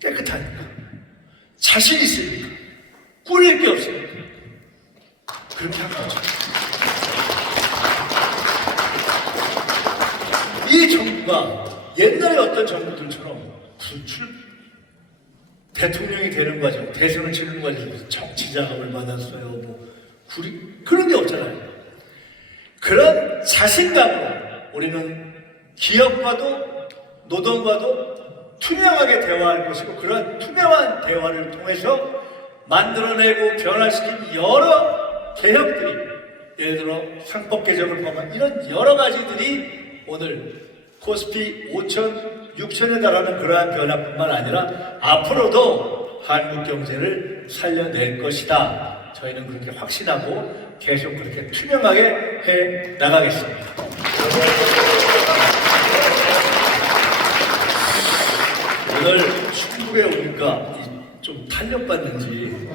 깨끗하니까 자신 있으니까 꾸릴 게 없으니까 그렇게 한 거죠. 이 정부가 옛날에 어떤 정부들처럼 대통령이 되는 과정, 대선을 치르는 과정에서 정치 자금을 받았어요. 뭐 그런 게 없잖아요. 그런 자신감으로 우리는 기업과도 노동과도 투명하게 대화할 것이고 그런 투명한 대화를 통해서 만들어내고 변화시킨 여러 개혁들이 예를 들어 상법 개정을 포함한 이런 여러 가지들이 오늘 코스피 5천, 6천에 달하는 그러한 변화뿐만 아니라 앞으로도 한국 경제를 살려낼 것이다. 저희는 그렇게 확신하고 계속 그렇게 투명하게 해 나가겠습니다. 오늘 충북에 오니까 좀 탄력받는지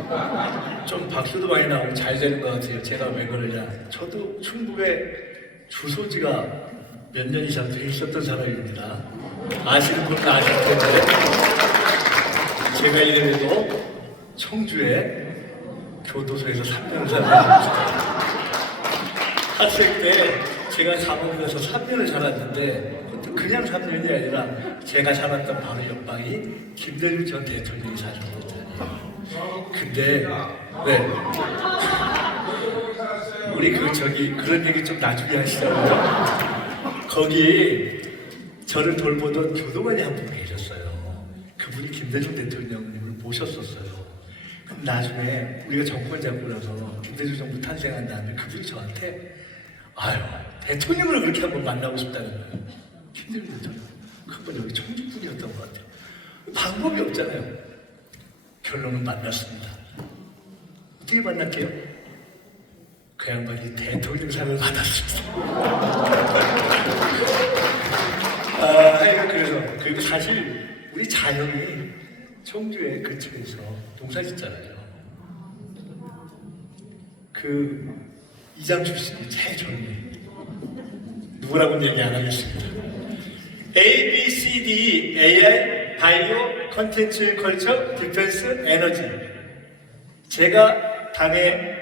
좀 박수도 많이 나오고 잘 되는 것 같아요. 제가 왜 그러냐. 저도 충북에 주소지가 몇 년 이상 돼 있었던 사람입니다. 아시는 분은 아실 텐데 제가 이래도 청주에 교도소에서 3년을 살았습니다. 학생 때 제가 사범에서 3년을 살았는데 그냥 3년이 아니라 제가 살았던 바로 옆방이 김대중 전 대통령이 사셨거든요. 근데 네. 우리 그런 얘기 좀 나중에 하시자고요. 거기 저를 돌보던 교도관이 한 분 계셨어요. 그분이 김대중 대통령님을 모셨었어요. 그럼 나중에 우리가 정권 잡고 나서 김대중 정부 탄생한 다음에 그분이 저한테 아유 대통령을 그렇게 한번 만나고 싶다는 거예요. 김대중 대통령. 그분 여기 청주분이었던 것 같아요. 방법이 없잖아요. 결론은 만났습니다. 어떻게 만날게요? 그 양반이 대통령상을 받았습니다. 그리고 사실 우리 자영이 청주의 근처에서 농사 짓잖아요. 그 이장 출신이 제일 젊은 누구라고는 얘기 안 하겠습니다. A, B, C, D, AI, 바이오, 컨텐츠, 컬처, 디펜스, 에너지. 제가 당에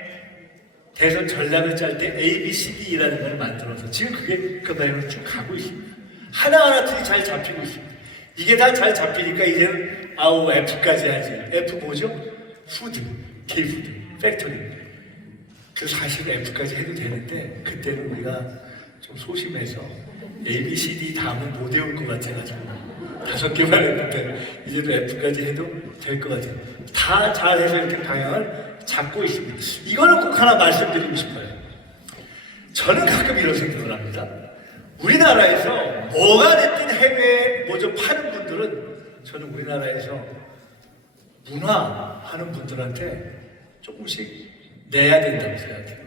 대선 전략을 짤 때 A, B, C, D라는 걸 만들어서 지금 그게 그 방향으로 쭉 가고 있습니다. 하나하나 틀이 잘 잡히고 있습니다. 이게 다 잘 잡히니까 이제는 아우 F까지 하지. F 뭐죠? 푸드, K푸드, 팩토리. 그 사실 F까지 해도 되는데 그때는 우리가 좀 소심해서 A, B, C, D 다음은 못 외울 것 같아가지고 5개만 했는데 이제도 F까지 해도 될 것 같아요. 다 잘해서 이렇게 방향을 잡고 있습니다. 이거는 꼭 하나 말씀드리고 싶어요. 저는 가끔 이런 생각을 합니다. 우리나라에서 뭐가 됐든 해외에 뭐 좀 파는 분들은 저는 우리나라에서 문화 하는 분들한테 조금씩 내야 된다고 생각해요.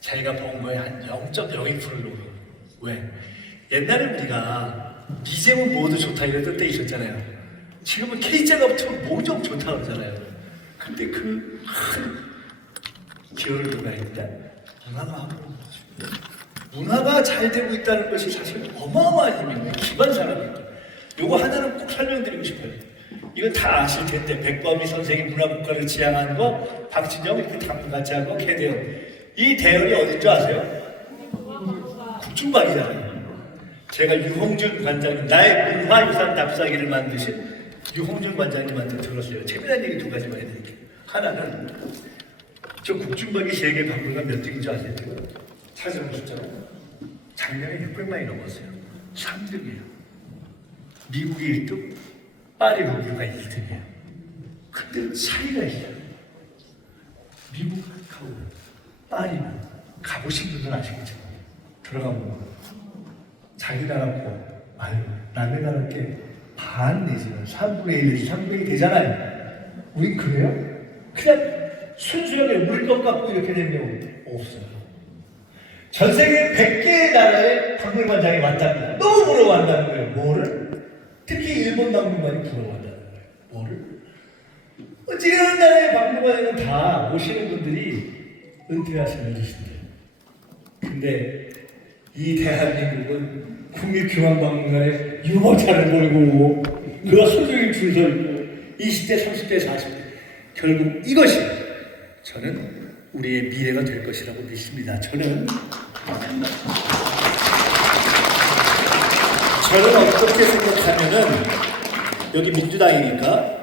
자기가 번 거에 한 0.02%를 놓는. 왜? 옛날에 우리가 미제문 모두 좋다 이랬던 때 있었잖아요. 지금은 K자가 붙으면 모종 좋다 그러잖아요. 근데 그 기여를 누가 했다? 문화가 함으로 문화가 잘 되고 있다는 것이 사실 어마어마한 힘입니다. 기반사람입니다. 요거 하나는 꼭 설명드리고 싶어요. 이건 다 아실 텐데 백범희 선생이 문화국가를 지향한 거, 박진영 이렇게 당부같이 한 거, 개대원. 이 대원이 어딘 줄 아세요? 국중박이잖아요. 제가 유홍준 관장님, 나의 문화유산 답사기를 만드신 유홍준 관장님한테 들었어요. 재미난 얘기 두 가지만 해드릴게요. 하나는 저 국중박이 세계 박물관 몇 등인 줄 아세요? 찾아보셨잖아요. 작년에 600만이 넘었어요. 3등이에요. 미국이 1등, 파리 거기가 2등이에요. 근데 차이가 있어요. 미국하고 파리는 가보신 분들은 아시겠죠? 들어가보면 자기 나라 거 아유 남의 나라 게 반 내지는 3분의 1 내지 3분의 1 되잖아요. 우린 그래요? 그냥 순수하게 우리 것 갖고 이렇게 된 경우 없어요. 전 세계 100개의 나라의 박물관장이 왔답니다. 너무 부러워한다는 거예요. 뭐를? 특히 일본 박물관이 부러워한다는 거예요. 뭐를? 어찌나 나라의 박물관에는 다 오시는 분들이 은퇴하시는 분이신데, 근데 이 대한민국은 국립중앙박물관에 유모차를 몰고 오고 그 하루 종일 줄 서 있고 20대, 30대, 40대 결국 이것이 저는 우리의 미래가 될 것이라고 믿습니다. 저는 어떻게 생각하면은 여기 민주당이니까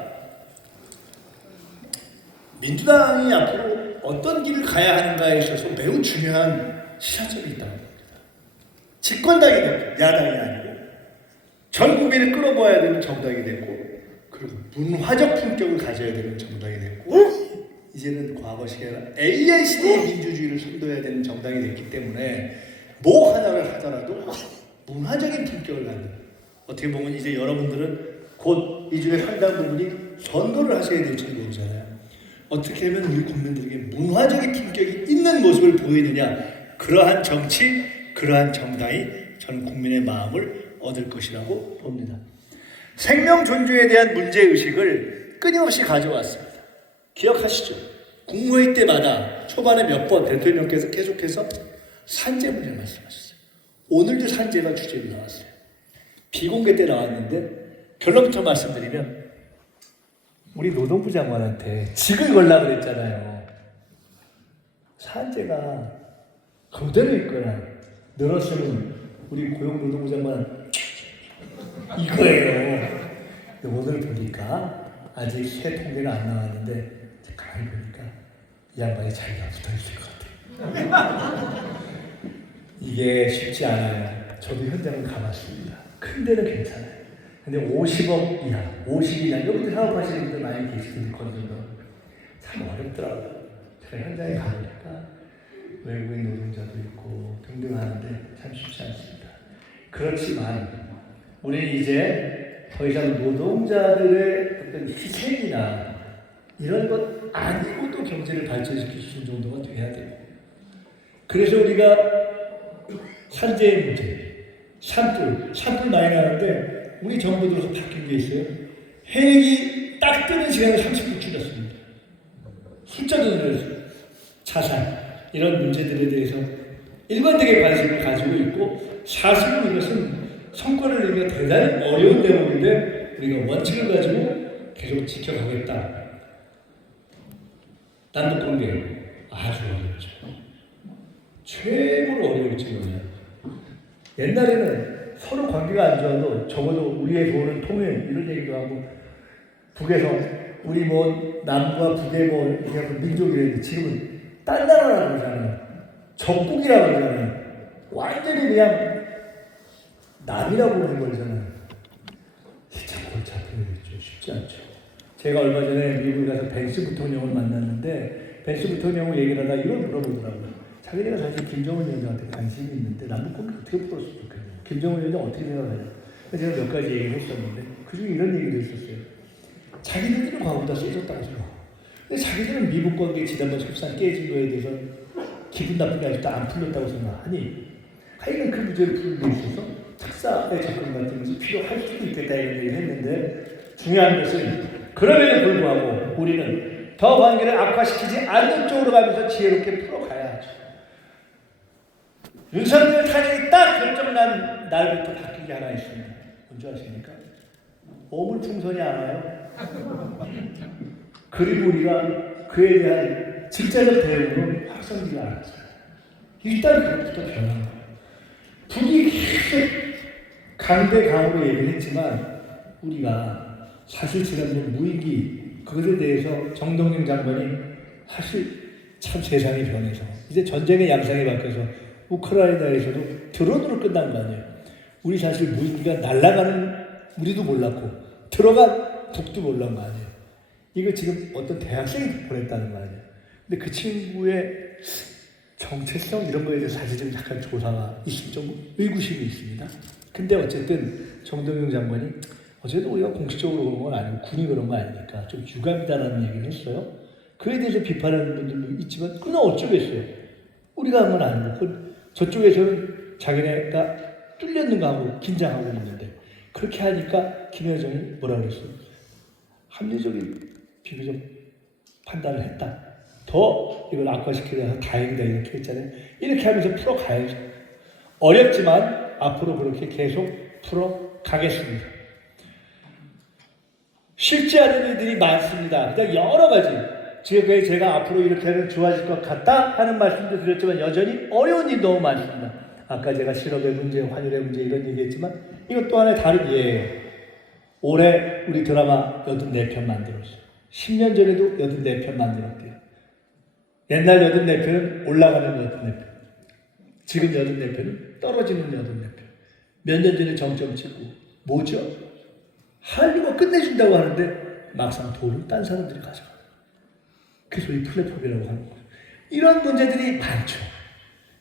민주당이 앞으로 어떤 길을 가야 하는가에 있어서 매우 중요한 시사점이 있다고 합니다. 집권당이 됐고 야당이 아니고 전 국민을 끌어모아야 되는 정당이 됐고 그리고 문화적 품격을 가져야 되는 정당이 됐고 이제는 과거 시대가 AI 시대의 민주주의를 선도해야 되는 정당이 됐기 때문에 뭐 하나를 하더라도 문화적인 품격을 갖는, 어떻게 보면 이제 여러분들은 곧 이 중에 상당 부분이 선거를 하셔야 될지 모르잖아요. 어떻게 하면 우리 국민들에게 문화적인 품격이 있는 모습을 보이느냐, 그러한 정치, 그러한 정당이 저는 국민의 마음을 얻을 것이라고 봅니다. 생명 존중에 대한 문제의식을 끊임없이 가져왔습니다. 기억하시죠? 국무회의 때마다 초반에 몇 번 대통령께서 계속해서 산재 문제 말씀하셨어요. 오늘도 산재가 주제로 나왔어요. 비공개 때 나왔는데 결론부터 말씀드리면 우리 노동부 장관한테 직을 걸라 그랬잖아요. 산재가 그대로 있거나 늘었으면 우리 고용노동부 장관 이거예요. 오늘 보니까 아직 새 통계가 안 나왔는데 가만히 보니까 이 양반이 자기가 붙어있을 것 같아요. 이게 쉽지 않아요. 저도 현장을 가봤습니다. 큰 데는 괜찮아요. 근데 50억 이하, 50 이하, 여기도 사업하시는 분들 많이 계시던데 건설로 참 어렵더라고요. 제가 현장에 가보니까 외국인 노동자도 있고 등등 하는데 참 쉽지 않습니다. 그렇지만 우리는 이제 더 이상 노동자들의 어떤 희생이나 이런 것 아니고 또 경제를 발전시킬 수 있는 정도가 돼야 돼요. 그래서 우리가 산재 문제, 산불 많이 나는데 우리 정부 들어서 바뀐 게 있어요. 해익이 딱 뜨는 시간을 30분 줄였습니다. 숫자도 늘었어요. 자살, 이런 문제들에 대해서 일관되게 관심을 가지고 있고, 사실은 이것은 성과를 내기가 대단히 어려운 대목인데 우리가 원칙을 가지고 계속 지켜가겠다. 남북관계 아주 어렵죠. 최고로 어려울지 몰라요. 옛날에는 서로 관계가 안 좋아도 적어도 우리의 좋은 통일 이런 얘기도 하고, 북에서 우리 뭐 남과 북의 뭐 민족이랬는데 지금은 딴 나라라고 그러잖아요. 적국이라고 그러잖아요. 완전히 그냥 남이라고 하는 거잖아요. 진짜 골치 아픈 일이죠. 쉽지 않죠. 제가 얼마 전에 미국에 가서 벤스 부통령을 만났는데 벤스 부통령을 얘기를 하다 이걸 물어보더라고요. 자기네가 사실 김정은 위원장한테 관심이 있는데 남북관계 어떻게 풀었으면 좋겠냐고. 김정은 위원장 어떻게 생각하냐? 제가 몇 가지 얘기를 했었는데 그중에 이런 얘기도 있었어요. 자기들은 과거보다 세졌다고 생각하고 근데 자기들은 미국 관계 지난번 협상 깨진 거에 대해서 기분 나쁘게 아직도 안 풀렸다고 생각하니 하여간 그 문제를 푸는 데 있어서 특사의 접근 같은 것이 필요할 수도 있겠다 이런 얘기를 했는데 중요한 것은 그럼에도 불구하고 우리는 더 관계를 악화시키지 않는 쪽으로 가면서 지혜롭게 풀어가야 하죠. 윤석열 탄핵이 딱 결정난 날부터 바뀐 게 하나 있습니다. 뭔지 아십니까? 오물풍선이 안 와요. 그리고 우리가 그에 대한 직접적 대응으로 확성기가 안 왔어요. 일단 그것부터 변한 거예요. 북이 계속 강대강으로 얘기를 했지만 우리가 사실 지난번 무인기 그것에 대해서 정동영 장관이 사실 참 세상이 변해서 이제 전쟁의 양상이 바뀌어서 우크라이나에서도 드론으로 끝난 거 아니에요. 우리 사실 무인기가 날아가는 우리도 몰랐고 들어간 북도 몰란 거 아니에요. 이거 지금 어떤 대학생이 보냈다는 거 아니에요. 근데 그 친구의 정체성 이런 거에 대해서 사실 좀 약간 조사가 있을 정도 의구심이 있습니다. 근데 어쨌든 정동영 장관이 어쨌든 우리가 공식적으로 그런 건 아니고 군이 그런 거 아니니까 좀 유감이다라는 얘기를 했어요. 그에 대해서 비판하는 분들도 있지만 그건 어쩌겠어요. 우리가 한 건 아니고 저쪽에서는 자기네가 뚫렸는가 하고 긴장하고 있는데 그렇게 하니까 김여정이 뭐라 그랬어요? 합리적인 비교적 판단을 했다. 더 이걸 악화시키려서 다행이다 이렇게 했잖아요. 이렇게 하면서 풀어가야죠. 어렵지만 앞으로 그렇게 계속 풀어가겠습니다. 쉽지 않은 일들이 많습니다. 그러니까 여러 가지 지금 제가 앞으로 이렇게 하면 좋아질 것 같다 하는 말씀도 드렸지만 여전히 어려운 일이 너무 많습니다. 아까 제가 실업의 문제, 환율의 문제 이런 얘기했지만 이건 또 하나의 다른 예예요. 올해 우리 드라마 84편 만들었어요. 10년 전에도 84편 만들었대요. 옛날 84편은 올라가는 84편. 지금 84편은 떨어지는 84편. 몇 년 전에 정점 찍고 뭐죠? 한류가 끝내준다고 하는데 막상 돈을 딴 사람들이 가져가요. 그래서 이 플랫폼이라고 하는 거예요. 이런 문제들이 많죠.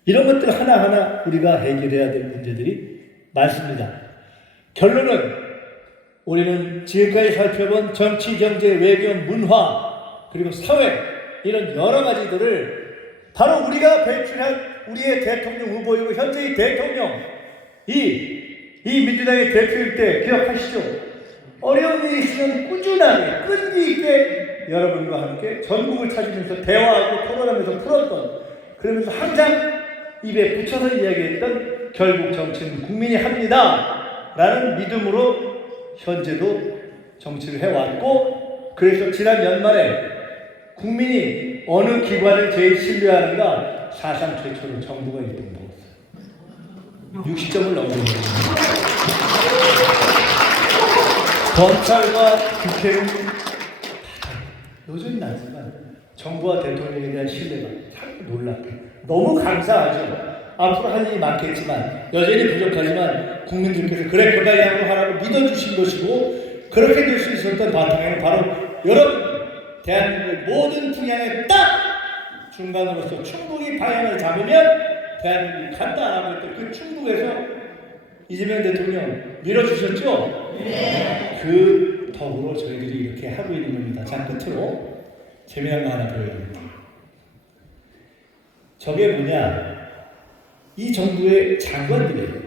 이런 것들 하나하나 우리가 해결해야 될 문제들이 많습니다. 결론은 우리는 지금까지 살펴본 정치, 경제, 외교, 문화 그리고 사회 이런 여러 가지들을 바로 우리가 배출한 우리의 대통령 후보이고 현재의 대통령 이 민주당의 대표일 때 기억하시죠? 어려운 일이 있으면 꾸준하게 끈기 있게 여러분과 함께 전국을 찾으면서 대화하고 토론하면서 풀었던 그러면서 항상 입에 붙여서 이야기했던 결국 정치는 국민이 합니다 라는 믿음으로 현재도 정치를 해왔고 그래서 지난 연말에 국민이 어느 기관을 제일 신뢰하는가 사상 최초로 정부가 1등 먹었어요. 60점을 넘겼습니다. 검찰과 국회는 여전히 낮지만 정부와 대통령에 대한 신뢰가 참 놀랍게 너무 감사하죠. 앞으로 할 일이 많겠지만 여전히 부족하지만 국민들께서 그래 그가야로 하라고 믿어주신 것이고 그렇게 될 수 있었던 바탕에는 바로 여러분 대한민국의 모든 분야에 딱 중간으로서 충북이 방향을 잡으면 대한민국이 간다라고 했던 그 충북에서 이재명 대통령 밀어주셨죠? 네. 그 덕으로 저희들이 이렇게 하고 있는 겁니다. 자, 끝으로 재미난 거 하나 보여드릴게요. 저게 뭐냐? 이 정부의 장관들이에요.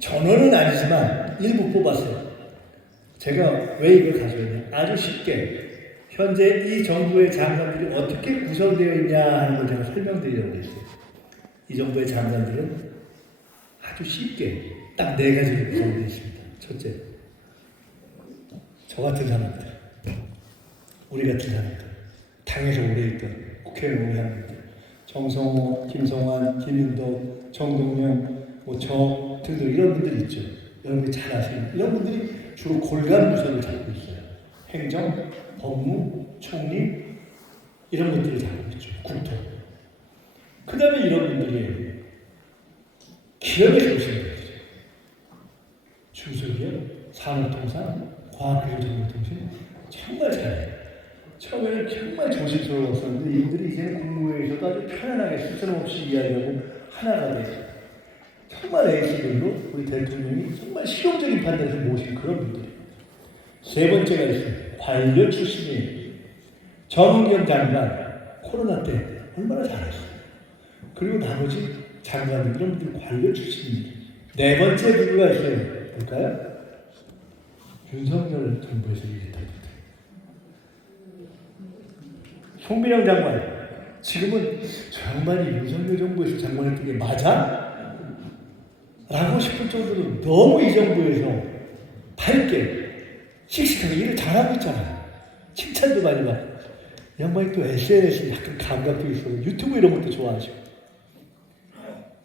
전원은 아니지만 일부 뽑았어요. 제가 왜 이걸 가져왔냐? 아주 쉽게 현재 이 정부의 장관들이 어떻게 구성되어 있냐 하는 걸 제가 설명드리려고 했어요. 이 정부의 장관들은 아주 쉽게 딱 4가지로 구성되어 있습니다. 첫째, 저 같은 사람들, 우리 같은 사람들, 당에서 오래 있던 국회의원 오래 한 분들, 정성호, 김성환, 김윤덕, 정동영, 저 등등 이런 분들 있죠. 여러분이 잘 아시는 이런 분들이 주로 골간 부서를 잡고 있어요. 행정, 법무, 총리 이런 것들을 잡고 있죠. 국토. 그 다음에 이런 분들이 기업에 오시는 거죠. 중소기업, 산업통상, 과학기술정보통신 정말 잘해요. 처음에는 정말 조심스러웠었는데 이분들이 이제는 국무회의에서도 아주 편안하게 스스럼 없이 이야기하고 하나가 돼서 정말 에이스들로 우리 대통령이 정말 실용적인 판단에서 모신 그런 분들이에요. 세 번째가 있어요. 관료 출신이에요. 정은경 장관 코로나 때 얼마나 잘했어요. 그리고 나머지 장관들 이런 분들 관료 출신입니다. 네 번째 누구가 있어요? 볼까요? 윤석열 정부에서 일했다. 송민영 장관 지금은 정말 이 윤석열 정부에서 장관했던 게 맞아? 라고 싶을 정도로 너무 이 정부에서 밝게 씩씩하게 일을 잘하고 있잖아요. 칭찬도 많이 받고. 양반이 또 SNS에 약간 감각도 있어서 유튜브 이런 것도 좋아하시고.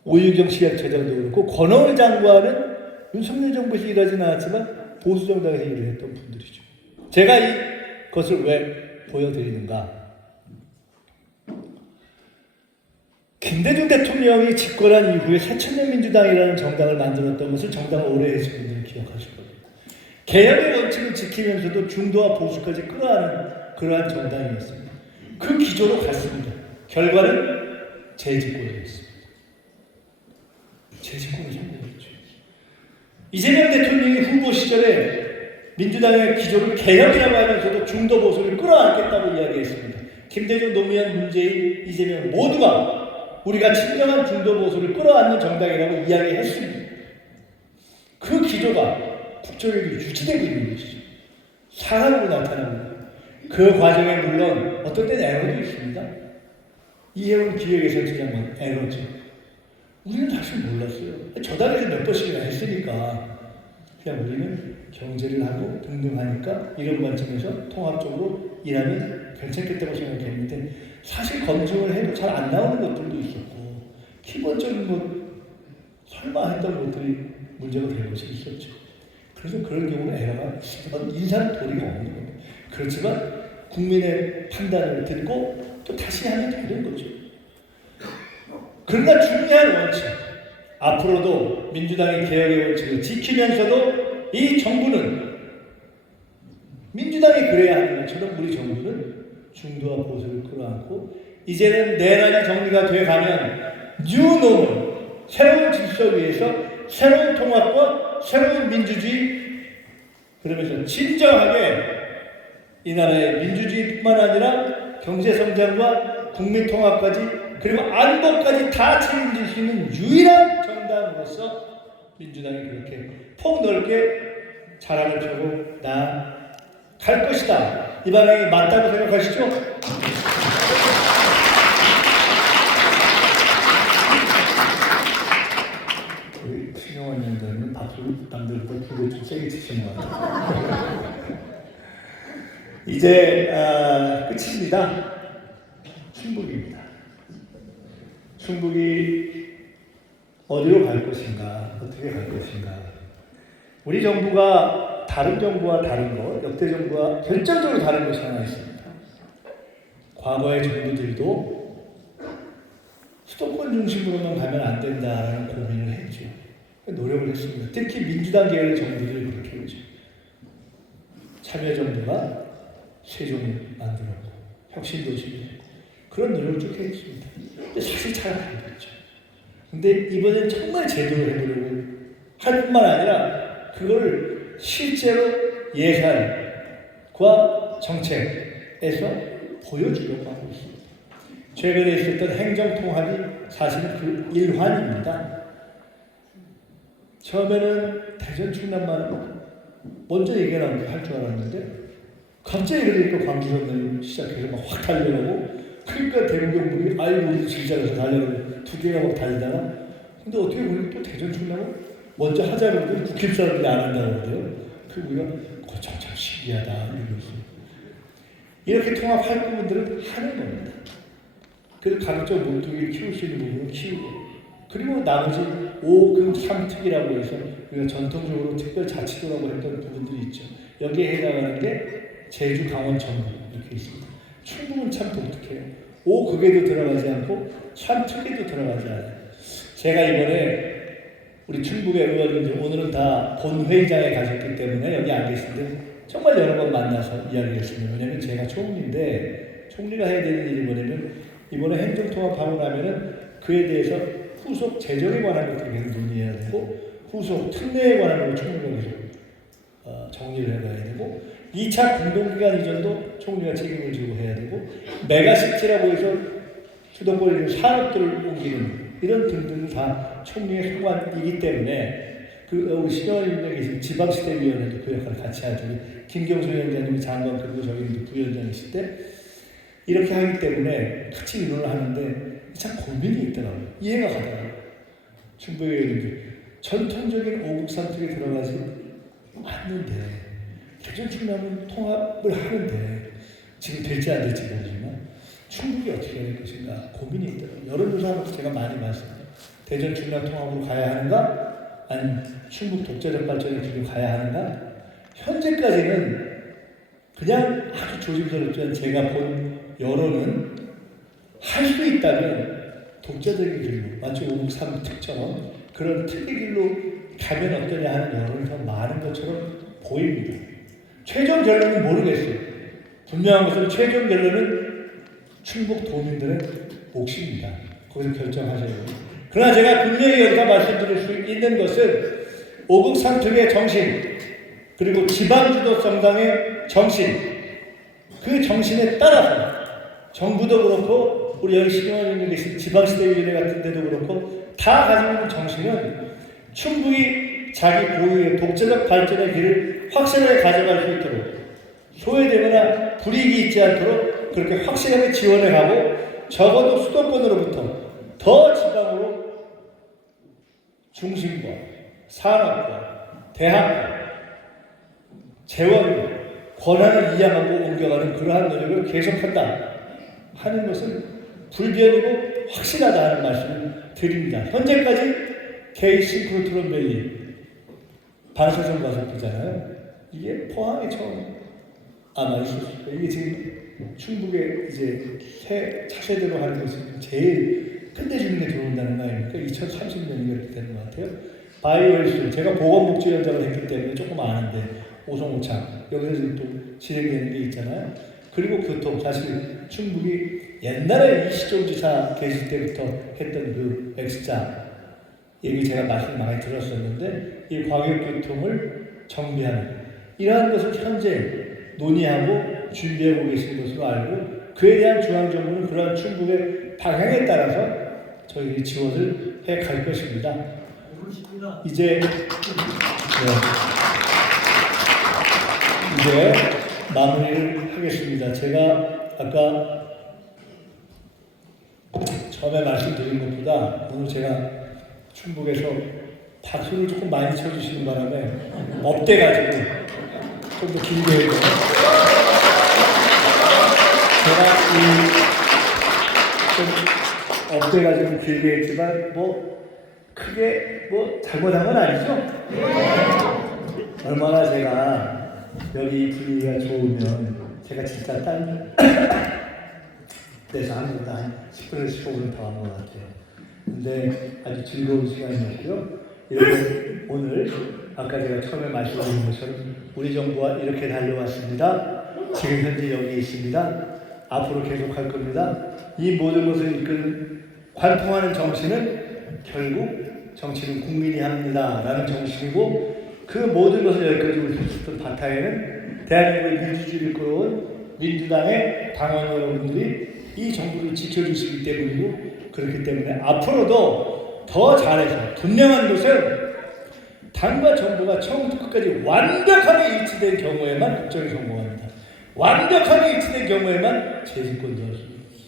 오유경 시장처장도 그렇고 권영훈 장관은 윤석열 정부에서 일하지는 않았지만 보수 정당에서 일을 했던 분들이죠. 제가 이것을 왜 보여드리는가? 김대중 대통령이 집권한 이후에 새천년민주당이라는 정당을 만들었던 것을 정당을 오래 해주신 분들은 기억하실 겁니다. 개혁의 원칙을 지키면서도 중도와 보수까지 끌어안는 그러한 정당이었습니다. 그 기조로 갔습니다. 결과는 재집권이었습니다. 재집권이 성공했죠. 이재명 대통령이 후보 시절에 민주당의 기조를 개혁이라고 하면서도 중도 보수를 끌어안겠다고 이야기했습니다. 김대중, 노무현, 문재인, 이재명 모두가 우리가 진정한 중도 보수를 끌어안는 정당이라고 이야기했습니다. 그 기조가 국정에도 유지되고 있는 것이죠. 상황으로 나타납니다. 그 과정에 물론 어떤 때는 에러도 있습니다. 이해운 기획예산처장은 에러죠. 우리는 사실 몰랐어요. 저 당에서 몇 번씩이나 했으니까 그냥 우리는 경제를 하고 등등 하니까 이런 관점에서 통합적으로 일하면 괜찮겠다고 생각했는데 사실 검증을 해도 잘 안 나오는 것들도 있었고 기본적인 것 설마 했던 것들이 문제가 될 것이 있었죠. 그래서 그런 경우는 에러가 인상 도리가 없는 겁니다. 그렇지만 국민의 판단을 듣고 또 다시 하면 되는 거죠. 그러나 중요한 원칙, 앞으로도 민주당의 개혁의 원칙을 지키면서도 이 정부는 민주당이 그래야 하는 것처럼 우리 정부는 중도와 보수를 끌어안고 이제는 내란이 정리가 돼가면 뉴노멀, 새로운 질서 위에서 새로운 통합과 새로운 민주주의 그러면서 진정하게 이 나라의 민주주의뿐만 아니라 경제성장과 국민통합까지 그리고 안보까지 다 책임질 수 있는 유일한 정당으로서 민주당이 그렇게 폭넓게 자랑을 펴고 나아갈 것이다. 이 방향이 맞다고 생각하시죠? 우리 신영원 위원장님 박수 남들보다 두배 좀 세게 치시는 것 같아요. 이제 끝입니다. 충북입니다. 충북이 어디로 갈 것인가, 어떻게 갈 것인가. 우리 정부가 다른 정부와 다른 것, 역대 정부와 결정적으로 다른 것이 하나 있습니다. 과거의 정부들도 수도권 중심으로만 가면 안 된다라는 고민을 했죠. 노력을 했습니다. 특히 민주당 계열의 정부들이 그렇게 했죠. 참여정부가 세종을 만들었고 혁신도시를 했고 그런 노력을 쭉 했습니다. 근데 사실 잘 안 됐죠. 근데 이번엔 정말 제대로 해보려고 할 뿐만 아니라 그걸 실제로 예산과 정책에서 보여주려고 하고 있습니다. 최근에 있었던 행정통합이 사실은 그 일환입니다. 처음에는 대전 충남만 먼저 얘기가 할 줄 알았는데 갑자기 그러니까 광주 전남이 시작해서 막 확 달려가고 그러니까 대구경북이 아이고 우리 진짜에서 달려가고 두 개가 막 달리다가 근데 어떻게 보니까 또 대전 충남은 먼저 하자고 그러더니 국힘 사람들이 안 한다고 그러더라고요. 그리고 우리가 참 신기하다 이러면서 이렇게 통합할 부분들은 하는 겁니다. 그래서 각종 몸뚱이를 키울 수 있는 부분은 키우고 그리고 나머지 5금 3특이라고 해서 우리가 전통적으로 특별자치도라고 했던 부분들이 있죠. 여기에 해당하는 게 제주, 강원, 전북 이렇게 있습니다. 충북은 참 독특해요. 5극에도 들어가지 않고 3특에도 들어가지 않아요. 제가 이번에 우리 충북의 의원님들 오늘은 다 본회의장에 가셨기 때문에 여기 안 계신데 정말 여러 번 만나서 이야기했습니다. 왜냐하면 제가 총리인데 총리가 해야 되는 일이 뭐냐면 이번에 행정통합하고 나면은 그에 대해서 후속 재정에 관한 것들을 계속 논의해야 되고 후속 특례에 관한 것을 총리가 계속 정리를 해가야 되고 2차 공동기관 이전도 총리가 책임을 지고 해야 되고 메가시티라고 해서 수도권에 있는 산업들을 옮기는 이런 등등 다 총리의 소관이기 때문에 우리 신영환 계신 지방시대위원회도 그 역할을 같이 하죠. 김경수 위원장님이 장관 그리고 저희는 부위원장이실 때 이렇게 하기 때문에 같이 의논을 하는데 참 고민이 있더라고요. 이해가 가더라고요. 충북의 의원님들 전통적인 5국 삼특에 들어가지 않는데 대전 충남은 통합을 하는데 지금 될지 안 될지 모르지만 충북이 어떻게 될 것인가 고민이 있더라고요. 여론조사하면서 제가 많이 봤습니다. 대전 충남 통합으로 가야 하는가 아니면 충북 독자적 발전의 길로 가야 하는가? 현재까지는 그냥 아주 조심스럽지만 제가 본 여론은 할 수 있다면 독자적인 길로 마치 5국 3특처럼 그런 특의 길로 가면 어떠냐 하는 여론이 더 많은 것처럼 보입니다. 최종 결론은 모르겠어요. 분명한 것은 최종 결론은 충북 도민들의 몫입니다. 거기서 결정하셔야 돼요. 그러나 제가 분명히 여기서 말씀드릴 수 있는 것은 5국 3특의 정신 그리고 지방주도성당의 정신 그 정신에 따라서 정부도 그렇고 우리 여기 신영환 계신 지방시대위원회 같은 데도 그렇고 다 가지고 있는 정신은 충분히 자기 고유의 독자적 발전의 길을 확실하게 가져갈 수 있도록 소외되거나 불이익이 있지 않도록 그렇게 확실하게 지원을 하고 적어도 수도권으로부터 더 지방으로 중심과 산업과 대학과 재원 권한을 이양하고 옮겨가는 그러한 노력을 계속한다 하는 것은 불변이고 확실하다 하는 말씀을 드립니다. 현재까지 K-싱크로트론밸리 반사선 가속도잖아요. 이게 포항에 처음 아마 있었을 거예요. 이게 지금 충북에 이제 새 차세대로 하는 것이 제일 끝내주는 게 들어온다는 거 아닙니까? 2030년이 이렇게 되는 것 같아요. 바이오헬스 제가 보건복지위원장을 했기 때문에 조금 아는데 오송오창 여기서 지금 또 진행되는 게 있잖아요. 그리고 교통 사실 충북이 옛날에 이시종지사 계실 때부터 했던 그 X자 얘기 제가 말씀 많이 들었었는데 이 광역교통을 정비하는 이러한 것을 현재 논의하고 준비하고 계신 것으로 알고 그에 대한 중앙정부는 그러한 충북의 방향에 따라서 저희들이 지원을 해 갈 것입니다. 이제 마무리를 하겠습니다. 제가 아까 처음에 말씀드린 것보다 오늘 제가 충북에서 박수를 조금 많이 쳐주시는 바람에 업돼가지고 좀 더 길게 해요. 제가 좀 업돼가지고 길게 했지만 크게 잘못한 건 아니죠? 얼마나 제가 여기 분위기가 좋으면 제가 진짜 딴 데서 하는 것보다 한 10분에서 15분 더 한 것 같아요. 근데 아주 즐거운 시간이었고요. 이렇게 오늘 아까 제가 처음에 말씀드린 것처럼 우리 정부와 이렇게 달려왔습니다. 지금 현재 여기 있습니다. 앞으로 계속할 겁니다. 이 모든 것을 이끄는 관통하는 정신은 결국 정치는 국민이 합니다 라는 정신이고 그 모든 것을 여기까지 올렸었던 바탕에는 대한민국의 민주주의를 끌어온 민주당의 당원 여러분들이 이 정부를 지켜주시기 때문이고 그렇기 때문에 앞으로도 더 잘해서 분명한 것은 당과 정부가 처음부터 끝까지 완벽하게 일치된 경우에만 국정이 성공합니다. 완벽하게 일치된 경우에만 재집권도 할 수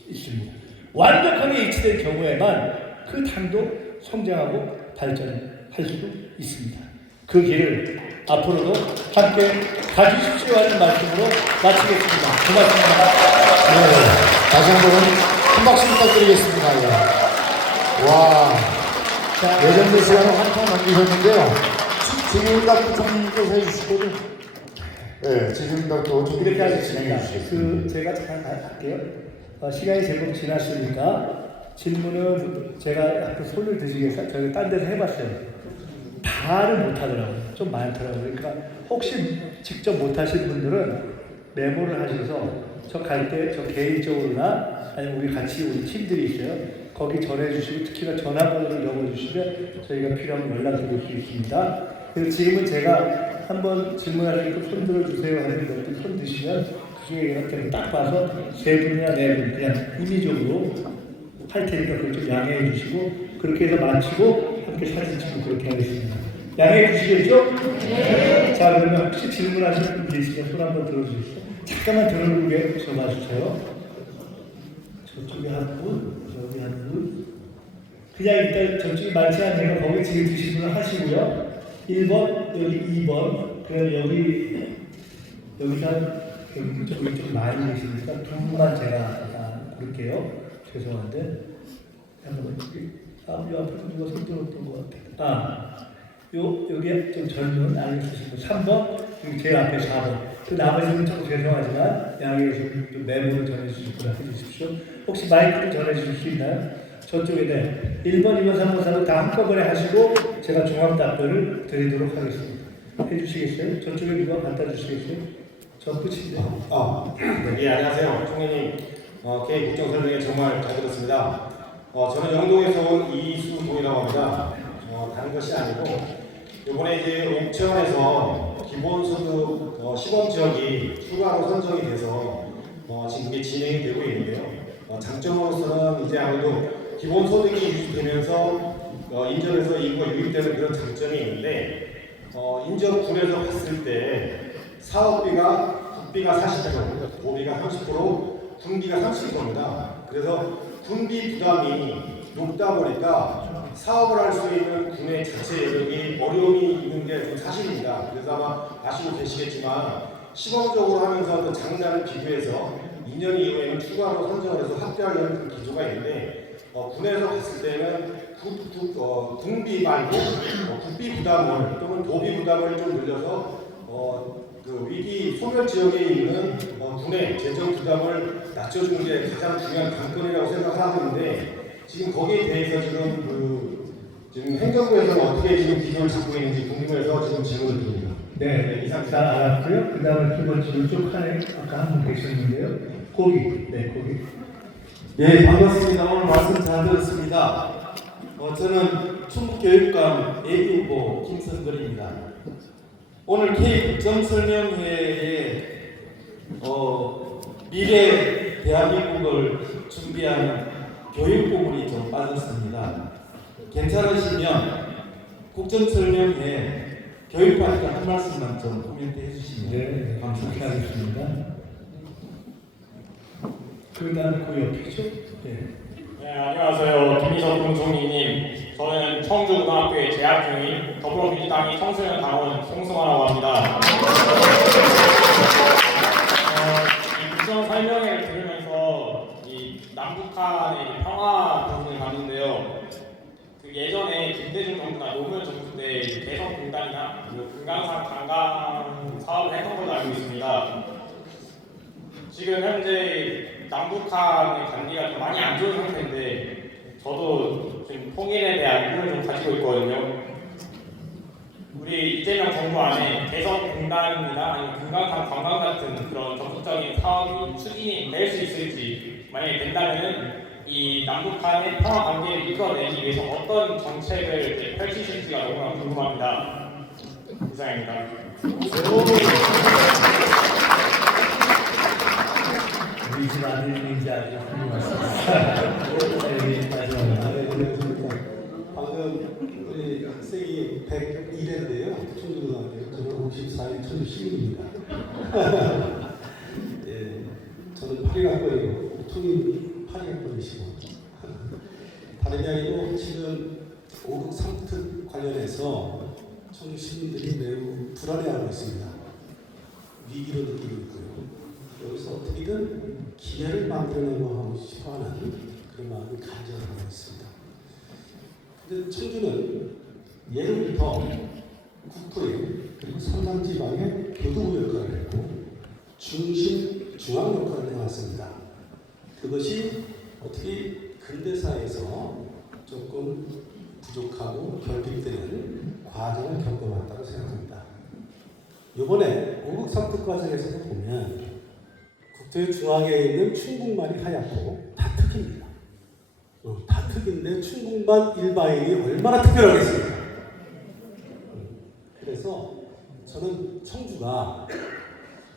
있습니다. 완벽하게 일치된 경우에만 그 당도 성장하고 발전할 수도 있습니다. 그 길을 앞으로도 함께 가주십시오 하는 말씀으로 마치겠습니다. 고맙습니다. 네, 다시 한번 한 박수 부탁드리겠습니다. 와, 예전의 시간을 한참 남기셨는데요. 지금답 부총리님께서 해주시거든. 네, 지금답도 좀 이렇게 하겠습니다. 진행해 주시겠습니다. 제가 잠깐 할게요. 시간이 제법 지났으니까 질문은 제가 약간 손을 드시겠어요? 저희가 딴 데서 해봤어요. 다를 못하더라고요. 좀 많더라고요. 그러니까 혹시 직접 못하신 분들은 메모를 하셔서 저 갈 때 저 개인적으로나 아니면 우리 같이 우리 팀들이 있어요. 거기 전해주시고 특히나 전화번호를 적어주시면 저희가 필요하면 연락드릴 수 있습니다. 그래서 지금은 제가 한번 질문하시고 손 들어주세요 하는 것들 손 드시면 그중에 이렇게 딱 봐서 세 분이나 네 분 그냥 임의적으로 할 테니까 그걸 좀 양해해 주시고 그렇게 해서 마치고 함께 사진 찍고 그렇게 하겠습니다. 양해해 주시겠죠? 네. 자 그러면 혹시 질문하시는 분 계시면 손 한번 들어주세요. 잠깐만 들어보게 좀 봐주세요. 저쪽에 한 분, 여기 한 분. 그냥 일단 저쪽이 많지 않으니까 거기 지금 드신 분은 하시고요. 1번, 여기 2번, 그럼 여기서 여기 좀 많이 계시니까 두 분만 제가 고를게요. 죄송한데. 한번 요 앞에 누가 손 들었던 것 같아. 여기 좀 젊은 나이 있으신 분 3번, 그리고 제 앞에 4번. 그 나머지는 좀 죄송하지만 양해해서 좀 메모를 전해주시거나 해주십시오. 혹시 마이크를 전해주실 수 있나요? 저쪽에 1번, 2번, 3번, 4번 다 한꺼번에 하시고 제가 종합 답변을 드리도록 하겠습니다. 해주시겠어요? 저쪽에 누가 갖다 주시겠어요? 저 끝인데. 네, 안녕하세요. 총리님, 개인 국정 설명회 정말 잘 들었습니다. 저는 영동에서 온 이수동이라고 합니다. 다른 것이 아니고 이번에 이제 옥천에서 기본소득 시범 지역이 추가로 선정이 돼서 지금 이게 진행이 되고 있는데요. 장점으로서는 이제 아무래도 기본소득이 유지되면서 인접에서 인구가 유입되는 그런 장점이 있는데 인접군에서 봤을 때 사업비가 국비가 40%, 도비가 30%, 군비가 30%입니다. 그래서 군비 부담이 높다 보니까 사업을 할 수 있는 군의 자체 여력이 어려움이 있는 게 좀 사실입니다. 그래서 아마 아시고 계시겠지만 시범적으로 하면서 그 작년을 비교해서 2년 이후에는 추가로 선정을 해서 확대하려는 그 기조가 있는데 군에서 봤을 때는 군비 말고 국비 부담을 또는 도비 부담을 좀 늘려서 그 위기 소멸 지역에 있는 군의 재정 부담을 낮춰주는 게 가장 중요한 관건이라고 생각하는데 지금 거기에 대해서 지금 행정부에서는 어떻게 지금 기조를 잡고 있는지 궁금해서 지금 질문을 드립니다. 네, 이상 잘 알았고요. 그 다음에 두 번째로 쭉 하네. 아까 한 분 계셨는데요. 거기. 예, 반갑습니다. 오늘 말씀 잘 들었습니다. 저는 충북교육감 예비후보 김선걸입니다. 오늘 K 국정설명회에 미래 대한민국을 준비하는 교육 부분이 좀 빠졌습니다. 괜찮으시면 국정설명회 교육받을 한 말씀만 좀 코멘트 해주시면 감사합니다. 하겠습니다. 그 다음 그 옆이죠? 네, 안녕하세요. 김희석 공총리님. 저는 청주고등학교에 재학 중인 더불어민주당의 청소년 당원 송승환이라고 합니다. 이 국정 설명회를 들으면서 이 남북한의 평화 부분을 봤는데요. 그 예전에 김대중 정부나 노무현 정부 때 개성공단이나 금강산 관광 사업을 했던 걸로 알고 있습니다. 지금 현재 남북한의 관계가 좀 많이 안 좋은 상태인데 저도 지금 통일에 대한 꿈을 좀 가지고 있거든요. 우리 이재명 정부 안에 개성공단이나 아니면 금강산 관광 같은 그런 적극적인 사업이 추진이 될 수 있을지, 만약에 된다면 이 남북한의 평화 관계를 이끌어내기 위해서 어떤 정책을 펼치실지가 너무나 궁금합니다. 이상입니다. 우리 집 아들인지 아직 궁금하십니다. 방금 우리 학생이 101회인데요. 충주고등학교 저는 54인 천주 시민입니다. 예, 저는 82학번이고 총님이 82학번이시고 다름이 아니고 지금 5급 3특 관련해서 청주 시민들이 매우 불안해하고 있습니다. 위기로 느끼고 있고요. 여기서 어떻게든 기회를 만들어내고 싶어하는 그런 마음이 간절하고 있습니다. 근데 청주는 예로부터 국토에 그리고 산남지방의 교두부 역할을 했고 중앙 역할을 해왔습니다. 그것이 어떻게 근대사에서 조금 부족하고 결핍되는 과정을 겪어왔다고 생각합니다. 이번에 5급 3특 과정에서 보면 국토의 중앙에 있는 충북만이 하얗고 다 특입니다. 다 특인데 충북만 일반인이 얼마나 특별하겠습니까? 그래서 저는 청주가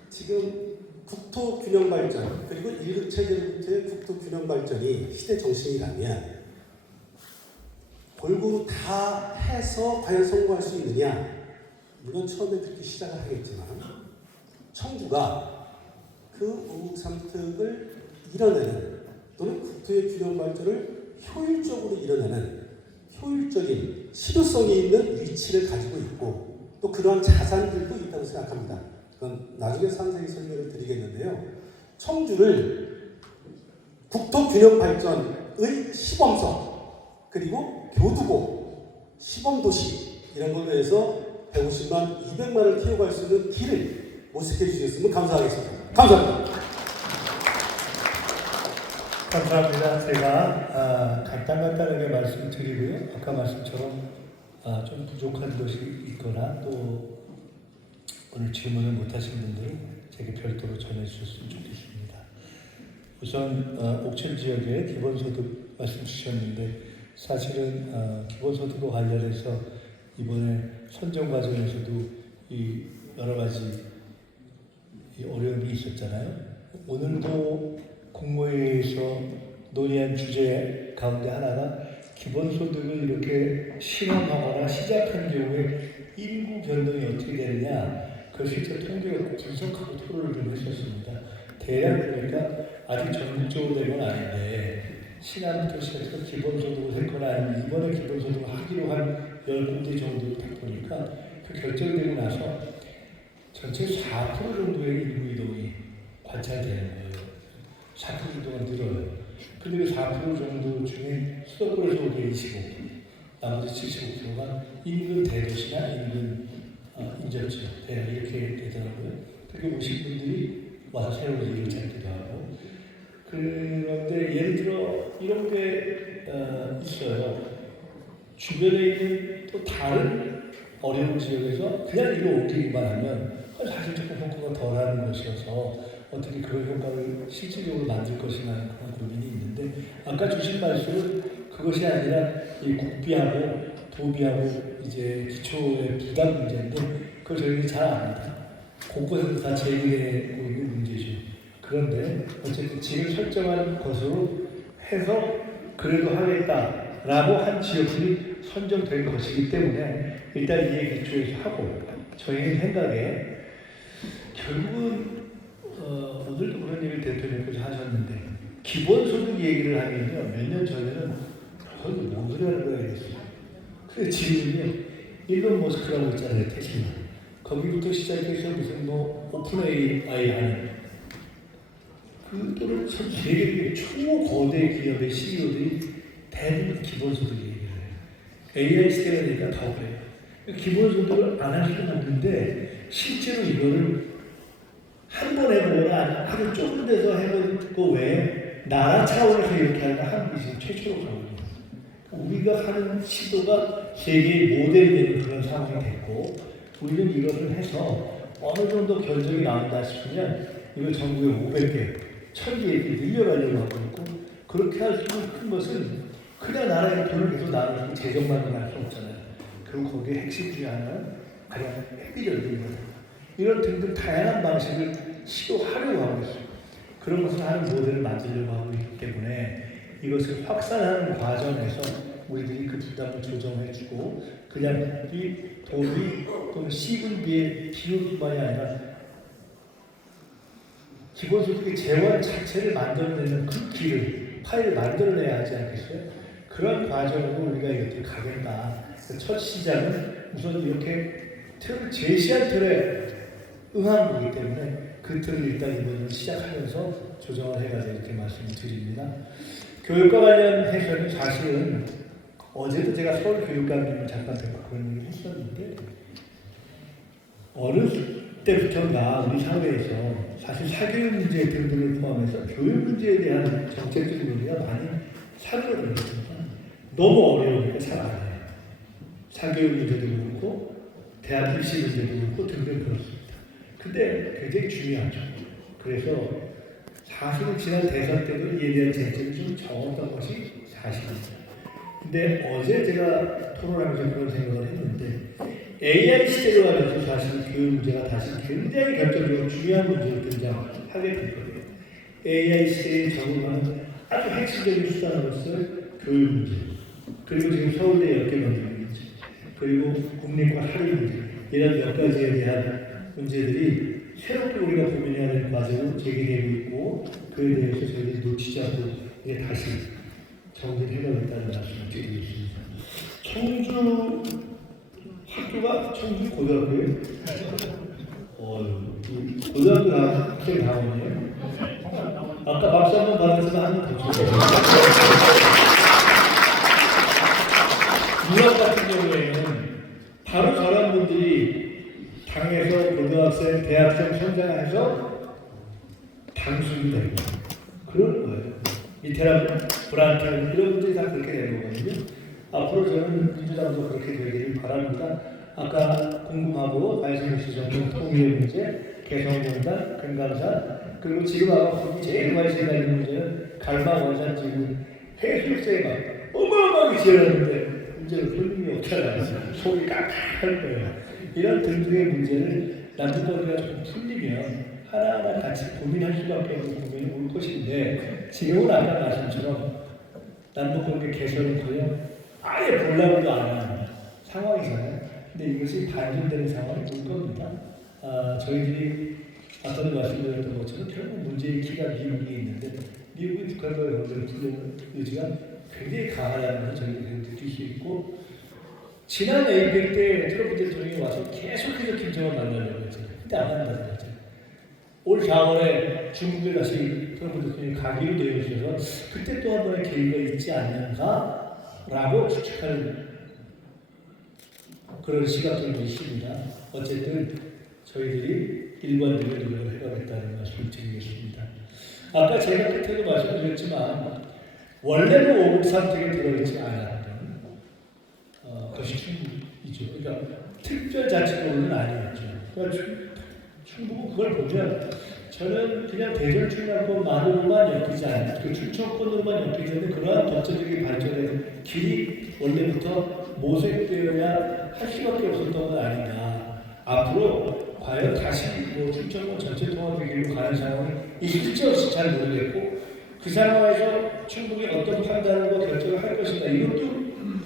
지금 국토균형발전 그리고 일극체제로부터의 국토균형발전이 시대 정신이라면 골고루 다 해서 과연 성공할 수 있느냐? 물론 처음에 그렇게 시작을 하겠지만 청주가 그 우국삼특을 이뤄내는 또는 국토의 균형 발전을 효율적으로 이뤄내는 효율적인 실효성이 있는 위치를 가지고 있고 또 그러한 자산들도 있다고 생각합니다. 그건 나중에 상세히 설명을 드리겠는데요. 청주를 국토균형 발전의 시범성 그리고 교두보 시범도시 이런 걸로 해서 150만, 200만을 키워갈 수 있는 길을 모색해 주셨으면 감사하겠습니다. 감사합니다. 감사합니다. 제가 간단하게 말씀드리고요. 아까 말씀처럼 좀 부족한 것이 있거나 또 오늘 질문을 못하신 분들은 제게 별도로 전해주셨으면 좋겠습니다. 우선 옥천 지역의 기본소득 말씀 주셨는데 사실은 기본소득과 관련해서 이번에 선정 과정에서도 이 여러 가지 어려움이 있었잖아요. 오늘도 국무회의에서 논의한 주제 가운데 하나가 기본소득을 이렇게 실험하거나 시작한 경우에 인구 변동이 어떻게 되느냐 그걸 실제 통계로 분석하고 토론을 좀 했었습니다. 대략 그러니까 아직 전국적으로 된 건 아닌데 신안부터 시작해서 기본소득을 했거나 아니면 이번에 기본소득을 하기로 한 10군데 정도 딱 보니까 그 결정되고 나서 전체 4% 정도의 인구 이동이 관찰되는 거예요. 4% 정도가 늘어요. 근데 그 4% 정도 중에 수도권에서 오게 25%, 나머지 75%가 인근 대도시나 인근 인접지역, 대학 이렇게 되더라고요. 그렇게 오신 분들이 와서 새로운 일을 찾기도 하고. 그런데 예를 들어 이런 게 있어요. 주변에 있는 또 다른 어려운 지역에서 그냥 이거 옮기기만 하면 사실 조금 효과가 덜하는 것이어서 어떻게 그런 효과를 실질적으로 만들 것이냐 그런 고민이 있는데 아까 주신 말씀은 그것이 아니라 이 국비하고 도비하고 이제 기초의 부담 문제인데 그걸 저희는 잘 압니다. 곳곳에서 다 제기되고 있는 문제죠. 그런데 어쨌든 지금 설정한 것으로 해서 그래도 하겠다라고 한 지역들이 선정된 것이기 때문에 일단 이에 기초해서 하고 저희는 생각에 결국은 오늘도 그런 얘기를 대표님께서 하셨는데 기본소득 얘기를 하면요 몇 년 전에는 거의 뭔 소리 하는 거야 이랬어요. 그래서 지금은요 일론 머스크라고 있잖아요 테슬라 거기부터 시작해서 무슨 뭐 오픈 AI 하는 그 또는 전 세계 초거대 기업의 CEO들이 대부분 기본소득 얘기를 해요. AI 시대가 되니까 더 그래요. 기본소득을 안 할 수는 없는데 실제로 이거를 한 번 해보거나 아주 좁은 데서 해볼 외에 나라 차원에서 이렇게 하는 한국이 지금 최초로 가고 있는 거예요. 우리가 하는 시도가 세계의 모델이 되는 그런 상황이 됐고 우리는 이것을 해서 어느 정도 결정이 나온다 싶으면 이걸 전국에 500개, 1000개 이렇게 늘려가려고 하고 있고 그렇게 할 수 있는 큰 것은 그냥 나라의 돈을 계속 나누고 재정만 할 수 없잖아요. 그리고 거기에 핵심 중에 하나는 가장 핵비전인 거예요. 이런 등등 다양한 방식을 시도하려고 하고 있어요. 그런 것을 하는 모델을 만들려고 하고 있기 때문에 이것을 확산하는 과정에서 우리들이 그 부담을 조정해주고 그냥 이 도비 또는 시분비의 비율뿐만이 아니라 기본소득의 재원 자체를 만들어내는 그 길을 파일을 만들어내야 하지 않겠어요? 그런 과정으로 우리가 이렇게 가겠다. 첫 시작은 우선 이렇게 틀을 제시한 틀에 응한 거기 때문에 그 틀을 일단 이번에 시작하면서 조정을 해가지고 이렇게 말씀을 드립니다. 교육과 관련해서는 사실은 어제도 제가 서울교육감님을 잠깐 뵙고 그런 얘기를 했었는데 어느 때부터인가 우리 사회에서 사실 사교육 문제 등등을 포함해서 교육 문제에 대한 정책적인 논의가 많이 사라졌습니다. 너무 어려우니까 잘 안 해요. 사교육 문제도 그렇고 대학 입시 문제도 그렇고 등등 그렇습니다. 근데 굉장히 중요하죠. 그래서 사실은 지난 대선 때도 이에 대한 쟁점이 좀 적었던 것이 사실이죠. 근데 어제 제가 토론하면서 그런 생각을 했는데 AI 시대로 가면서 사실 교육 문제가 다시 굉장히 결정적으로 중요한 문제로 등장하게 될 거예요. AI 시대에 적응하는 아주 핵심적인 수단으로서 교육 문제, 그리고 지금 서울대 역계 문제, 그리고 국립과 할인 문제, 이런 몇 가지에 대한 문제들이 새롭게 우리가 고민해야 될 과제로 제기되고 있고, 그에 대해서 저희들이 놓치지 않고 이제 다시 정리를 해가겠다는 말씀을 드리고 있습니다. 청주 학교가 청주 고등학교예요? 이 고등학교 학생 다음이에요? 아까 박수 한번 받았으면 한번 더 주세요. 유학 같은 경우에는 바로 저런 분들이 당에서 고등학생, 대학생 성장해서 당수이 되고 그런 거예요. 이태라 브란트 이런 분들이 다 그렇게 되는 거거든요. 앞으로 저는 민주당도 그렇게 되기를 바랍니다. 아까 궁금하고 관심 있으셨던 통일의 문제, 개성공단, 금강산, 그리고 지금 아마 제일 관심 가는 문제는 갈마 원산지구 해수욕장에 막 어마어마하게 지어놨는데 문제는 손님이 없잖아요. 속이 깍깍할 거예요. 이런 등등의 문제를 남북관계가 좀 풀리면 하나하나 같이 고민할 수밖에 없는 고민이 올 것인데 지금은 아까 말씀처럼 남북관계 개선은커녕 아예 보려고도 안 하는 상황이잖아요. 근데 이것이 반전되는 상황이 올 겁니다. 저희들이 아까도 말씀드렸던 것처럼 결국 문제의 키가 미국이 있는데 미국의 북한과의 관계를 풀려는 의지가 굉장히 강하다는 것을 저희들이 느낄 수 있고, 지난 APEC 때 트럼프 대통령이 와서 계속해서 김정은 만나려고 했잖아요. 근데 안 만나려고 했잖아요. 올 4월에 중국에 다시 트럼프 대통령이 가기로 되어 있어서 그때 또 한 번의 계기가 있지 않는가라고 추측하는 그런 시각들도 있습니다. 어쨌든 저희들이 일관되게 노력을 해가겠다는 말씀을 드리겠습니다. 아까 제가 끝에도 말씀드렸지만 원래는 5급 선택에 들어있지 않았던 것이 충북이죠. 그러니까 특별자치도는 아니었죠. 그러니까 충북은 그걸 보면 저는 그냥 대전 충남권만으로만 엮이지 않는 그 충청권으로만 엮이지 않는 그러한 독자적인 발전의 길이 원래부터 모색되어야 할 수밖에 없었던 건 아닌가. 앞으로 과연 다시 충청권 전체 통합의 길로 가는 상황이 있을지 없을지 잘 모르겠고, 그 상황에서 충북이 어떤 판단과 결정을 할 것인가, 이것도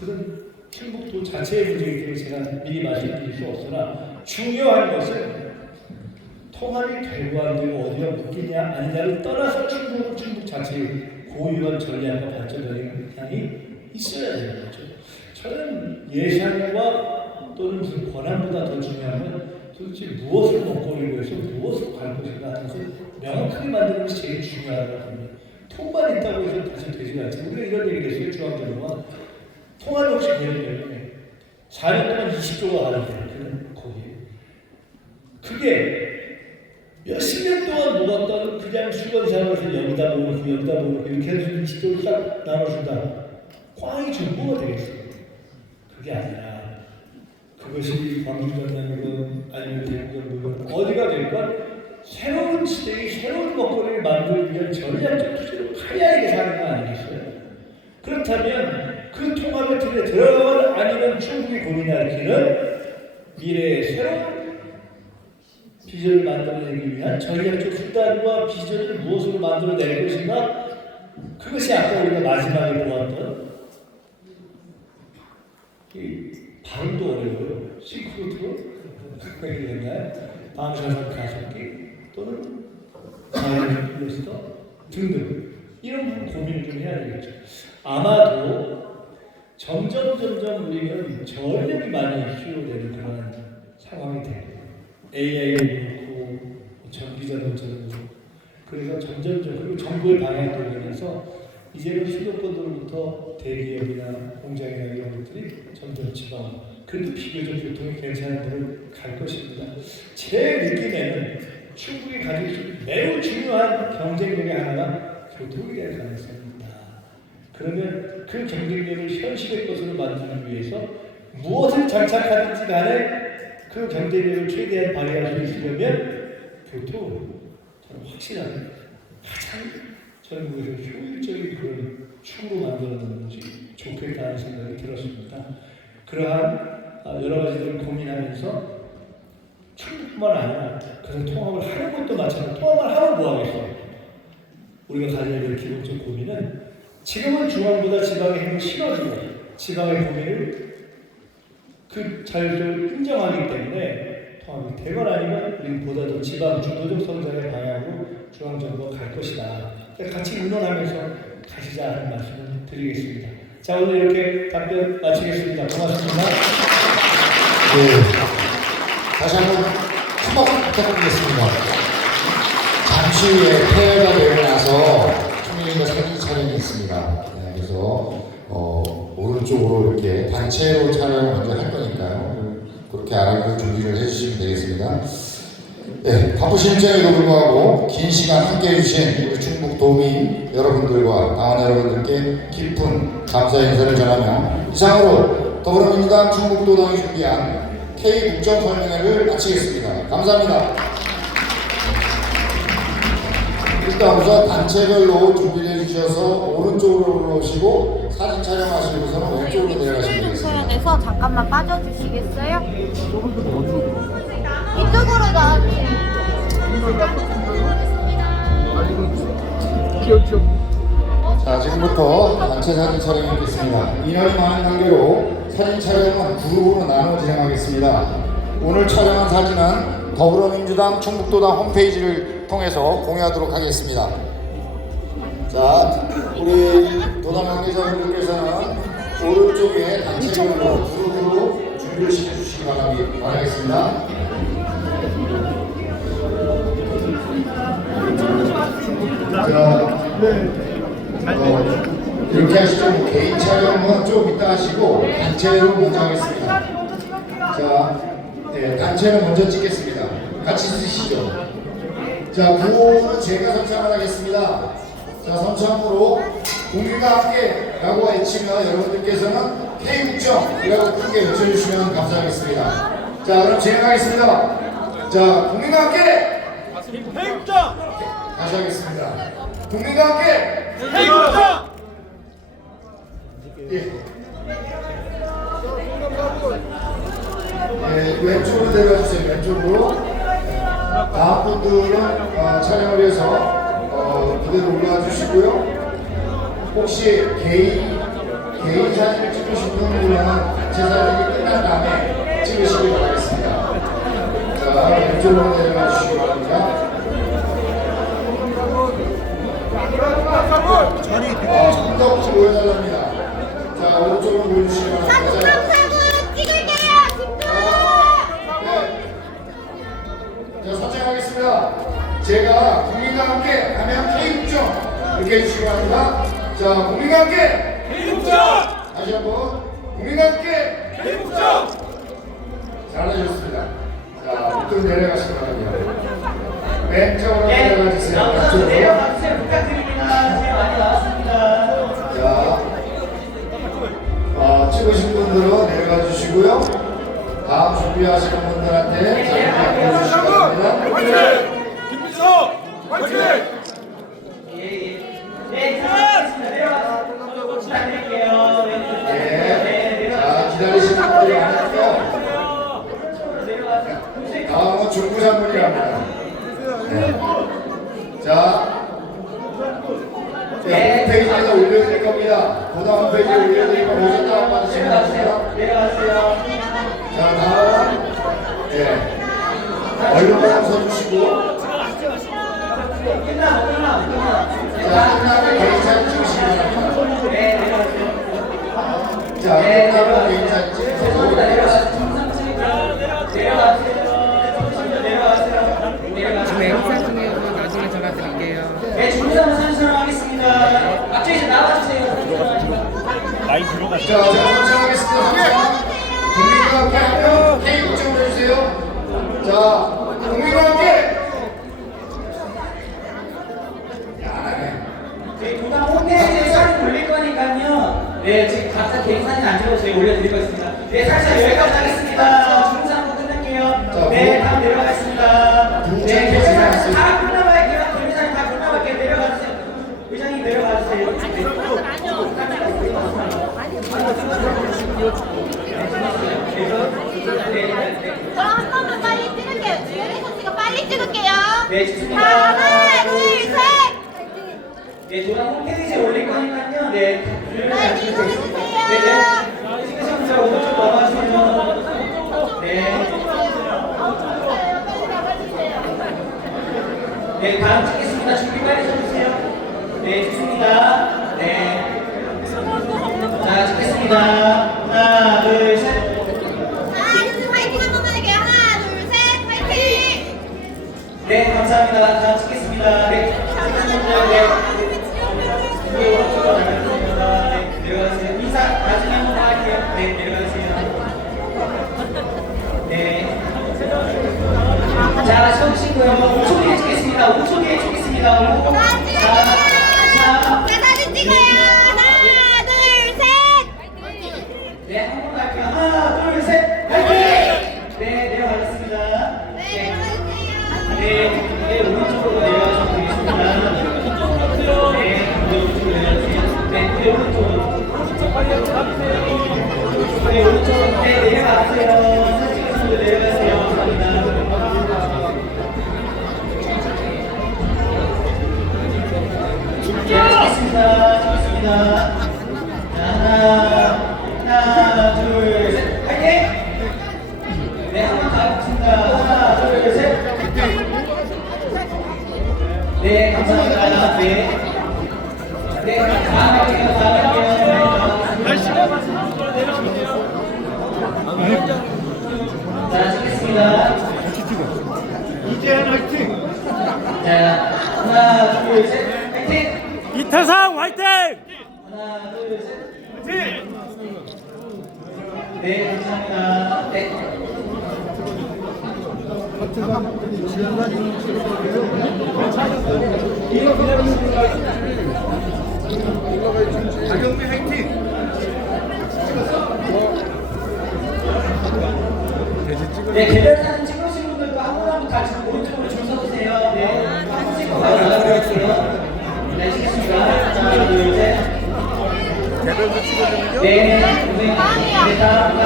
그런 충북도 자체의 문제이기 때문에 제가 미리 말씀드릴 수 없으나, 중요한 것은 통합이 되고 안 되고 어디가 묶이냐 아니냐를 떠나서 충북 자체의 고유한 전략과 발전 방향이 있어야 되는 거죠. 저는 예산과 또는 무슨 권한보다 더 중요한 건 도대체 무엇을 먹거리고 해서 무엇을 갈 것인가 하는 것을 명확하게 만드는 것이 제일 중요하다고 봅니다. 통만 있다고 해서 다시 되지 않지. 우리가 이런 얘기를 했어요. 중앙정부가 통합이 혹시 되는데 4년 동안 20조가 가는데 거기에 그게 몇십 년 동안 모았다는 그냥 수건상에서 여기다 모으고 여기다 모으고 이렇게 해서 20조를 딱 나눠준다. 꽝이 전부가 되겠어요. 그게 아니라 그것이 광주전남이건 아니면 대구전이건 어디가 될건 새로운 시대의 새로운 먹거리를 만들기 위한 전략적 투자로 가야 사는 거 아니겠어요? 그렇다면 그 통합의 틀에 들어가건 아니면 충분히 고민할 길은 미래의 새로운 비전을 만들어내기 위한 전략적 수단과 비전을 무엇으로 만들어낼 것인가? 그것이 아까 우리가 마지막에 보았던 발음도 어려워요. 싱크로트로 그렇게 됐나요? 방사선 가속기 또는 바이오리스터 등등 이런 고민을 좀 해야 되겠죠. 아마도 점점 우리는 전력이 많이 필요되는 그런 상황이 돼요. AI도 그렇고 전기자동차도 그렇고 그래서 점점 그리고 정부의 방향을 돌리면서 이제는 수도권으로부터 대기업이나 공장이나 이런 것들이 점점 지방 그래도 비교적 교통이 괜찮은 데로 갈 것입니다. 제 느낌에는 충분히 가질 수 있는 매우 중요한 경쟁력의 하나가 교통이 될 가능성입니다. 그러면 그 경쟁력을 현실의 것으로 만들기 위해서 무엇을 장착하든지 간에 그 경쟁력을 최대한 발휘할 수 있으려면 교통은 저는 확실하게 가장 전국에서 효율적인 그런 축으로 만들어놓는지 좋겠다는 생각이 들었습니다. 그러한 여러 가지들을 고민하면서 축뿐만 아니라 그런 통합을 하는 것도 마찬가지로 통합을 하면 뭐하겠어? 우리가 가져야 될 기본적 고민은 지금은 중앙보다 지방의 힘을 실어주고 지방의 고민을 그 자유를 인정하기 때문에 통합이 되건 아니면 우리보다 더 지방 주도적 성장의 방향으로 중앙정부가 갈 것이다. 같이 의논하면서 가시자 하는 말씀을 드리겠습니다. 자, 오늘 이렇게 답변 마치겠습니다. 고맙습니다. 네. 다시 한번 한 말씀 부탁드리겠습니다. 잠시 후에 폐회가 되고 나서 총리님과 사진 촬영이 있습니다. 네, 그래서 오른쪽으로 이렇게 단체로 촬영을 먼저 할 거니까요. 그렇게 알아서 준비를 해주시면 되겠습니다. 네, 바쁘신 일정에도 불구하고 긴 시간 함께 해주신 우리 충북 도민 여러분들과 당원 여러분들께 깊은 감사 인사를 전하며 이상으로 더불어민주당 충북도당이 준비한 K 국정설명회를 마치겠습니다. 감사합니다. 일단 우선 단체별로 준비를 해주셔서 오른쪽으로 올라오시고 사진 촬영하시고서는 왼쪽으로 내려가시면 되겠습니다. 돼서 잠깐만 빠져주시겠어요? 이쪽으로 나와주세요. 자, 지금부터 단체 사진 촬영이 있겠습니다. 인원이 많은 관계로 사진 촬영은 그룹으로 나눠 진행하겠습니다. 오늘 촬영한 사진은 더불어민주당 충북도당 홈페이지를 통해서 공유하도록 하겠습니다. 자, 우리 도당 관계자분들께서는 오른쪽에 단체별로 그룹으로 준비를 시켜주시기 바라겠습니다. 이렇게 하시죠. 개인 촬영은 좀 이따 하시고 단체로 먼저 하겠습니다. 자, 네, 단체는 먼저 찍겠습니다. 같이 쓰시죠. 자, 구호는 제가 선창을 하겠습니다. 자, 선창으로 국민과 함께 라고 외치면 여러분들께서는 K국정이라고 크게 외쳐주시면 감사하겠습니다. 자, 그럼 진행하겠습니다. 자, 국민과 함께 K국정! 다시 하겠습니다. 국민과 함께 K국정! 예. 네, 왼쪽으로 내려주세요. 왼쪽으로. 다음 분들은 촬영을 위해서 무대로 올라와 주시고요. 혹시 개인 사진을 찍으신 분들은 단체 사진이 끝난 다음에 찍으시길 바라겠습니다. 자, 왼쪽으로 내려가 주시기 바랍니다. 손톱 보여달랍니다. 자, 오른쪽으로 보여주시기 바랍니다. 자, 선정하겠습니다. 제가 국민과 함께 하면 K국정 이렇게 해주시기 바랍니다. 자, 국민과 함께 K국정! 다시 한번 국민과 함께 K국정! 잘해주셨습니다. 자, 밑으로 내려가시기 바랍니다. 왼쪽으로 내려가 주세요. 왼쪽으로 내려가주세요. 부탁드립니다. 제가 많이 나왔습니다. 자, 찍으신 분들은 내려가 주시고요. 다음 준비하시는 분들한테 자리를 보여주시기 바랍니다. 김민석! 화이팅! 네, 잘하겠습니다. 내려가서 부탁드릴게요. 네. 자, 기다리시는 분들이 많으니까요. 다음은 중부산문이랍니다. 네. 자, 홈페이지에서 올려드릴 겁니다. 도당 홈페이지에 올려드릴 거니까 오셨다 한 받으시면 됩니다. 내려가세요. 자, 다음. 네. 얼른 서주시고. 자, 끝나면 개인 사진 찍으시기 바랍니다. 자, 끝나면 개인 사진 찍으시고. 내려가세요. 영상 중에서 나중에 전화 드릴게요. 네, 준비하면 사진 촬영하겠습니다. 앞쪽에서 나와주세요. 자, 제가 선정하겠습니다. 국민과 함께 하면 K국정을 해주세요. 자, 국민과 함께. 저희 도당 홈페이지에 사진 올릴 거니까요. 네, 지금 각자 개인 사진 안 찍어서 저희 올려드릴 거겠습니다. 네, 살짝 여기까지 하겠습니다. 중상부 끝낼게요. 네, 다음 내려가겠습니다. 네, 개인 사진 다 끝나갈게요. 개인 사진 다 끝나갈게요. 내려가주세요. 의자 네, 도랑 홈페이지에 올릴 거니까요. 네, 빨리 찍어주세요. 네, 찍으셨어요. 오른쪽 넘어가시면. 네. 네, 다음 찍겠습니다. 준비 빨리 해주세요. 네, 좋습니다. 네. 자, 찍겠습니다. 하나, 둘, 셋. 화이팅 한 번만 할게요. 하나, 둘, 셋, 화이팅! 네, 감사합니다. 다음 찍겠습니다. 네, 찍겠습니다. 네. 네, 오른쪽으로 나가겠습니다. 네, 내려가세요. 인사 나중에 한번 더 할게요. 네, 내려가세요. 네. 자, 서주시고요. 5초 뒤에 찍겠습니다. 5초 뒤에 찍겠습니다. 5. 자, 사진 찍어요. 하나, 둘, 셋! 네, 한 번 갈게요. 하나, 둘, 셋. 화이팅! 네, 내려가겠습니다. 네, 들어가주세요. 네, 네, 오른쪽으로 내려가시면 되겠습니다. 네, 오른쪽으로 내려가세요. 네, 네, 오른쪽으로. 네, 오른쪽으로. 네, 내려가세요. 사진 찍으시면 내려가세요. 감사합니다. 네, 찍겠습니다. 하나, 둘, 셋. 화이팅! 네, 한 번 더 하겠습니다. 하나, 둘, 셋. 네, 감사합니다. 네. 네, 다음 할게요. 다음 할게요. 자, 찍겠습니다. 이재현 화이팅! 자, 하나, 둘, 셋. 화이팅! 이태상 화이팅! 하나, 둘, 셋. 네, 감사합니다. 네. 박영미 화이팅! 네, 개별 사진 찍으신 분들도 한 분 한 분 같이 오른쪽으로 줄 서주세요. 네, 한 분씩 더 나가볼게요. 네, 찍겠습니다. 하나, 둘, 셋. 개별도 찍어주는요? 네, 네, 다음.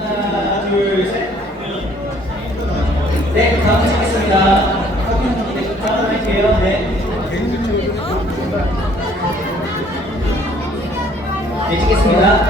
하나, 둘, 셋. 네, 다음 찍겠습니다. 네, 다음 할게요. 네. 네, 찍겠습니다.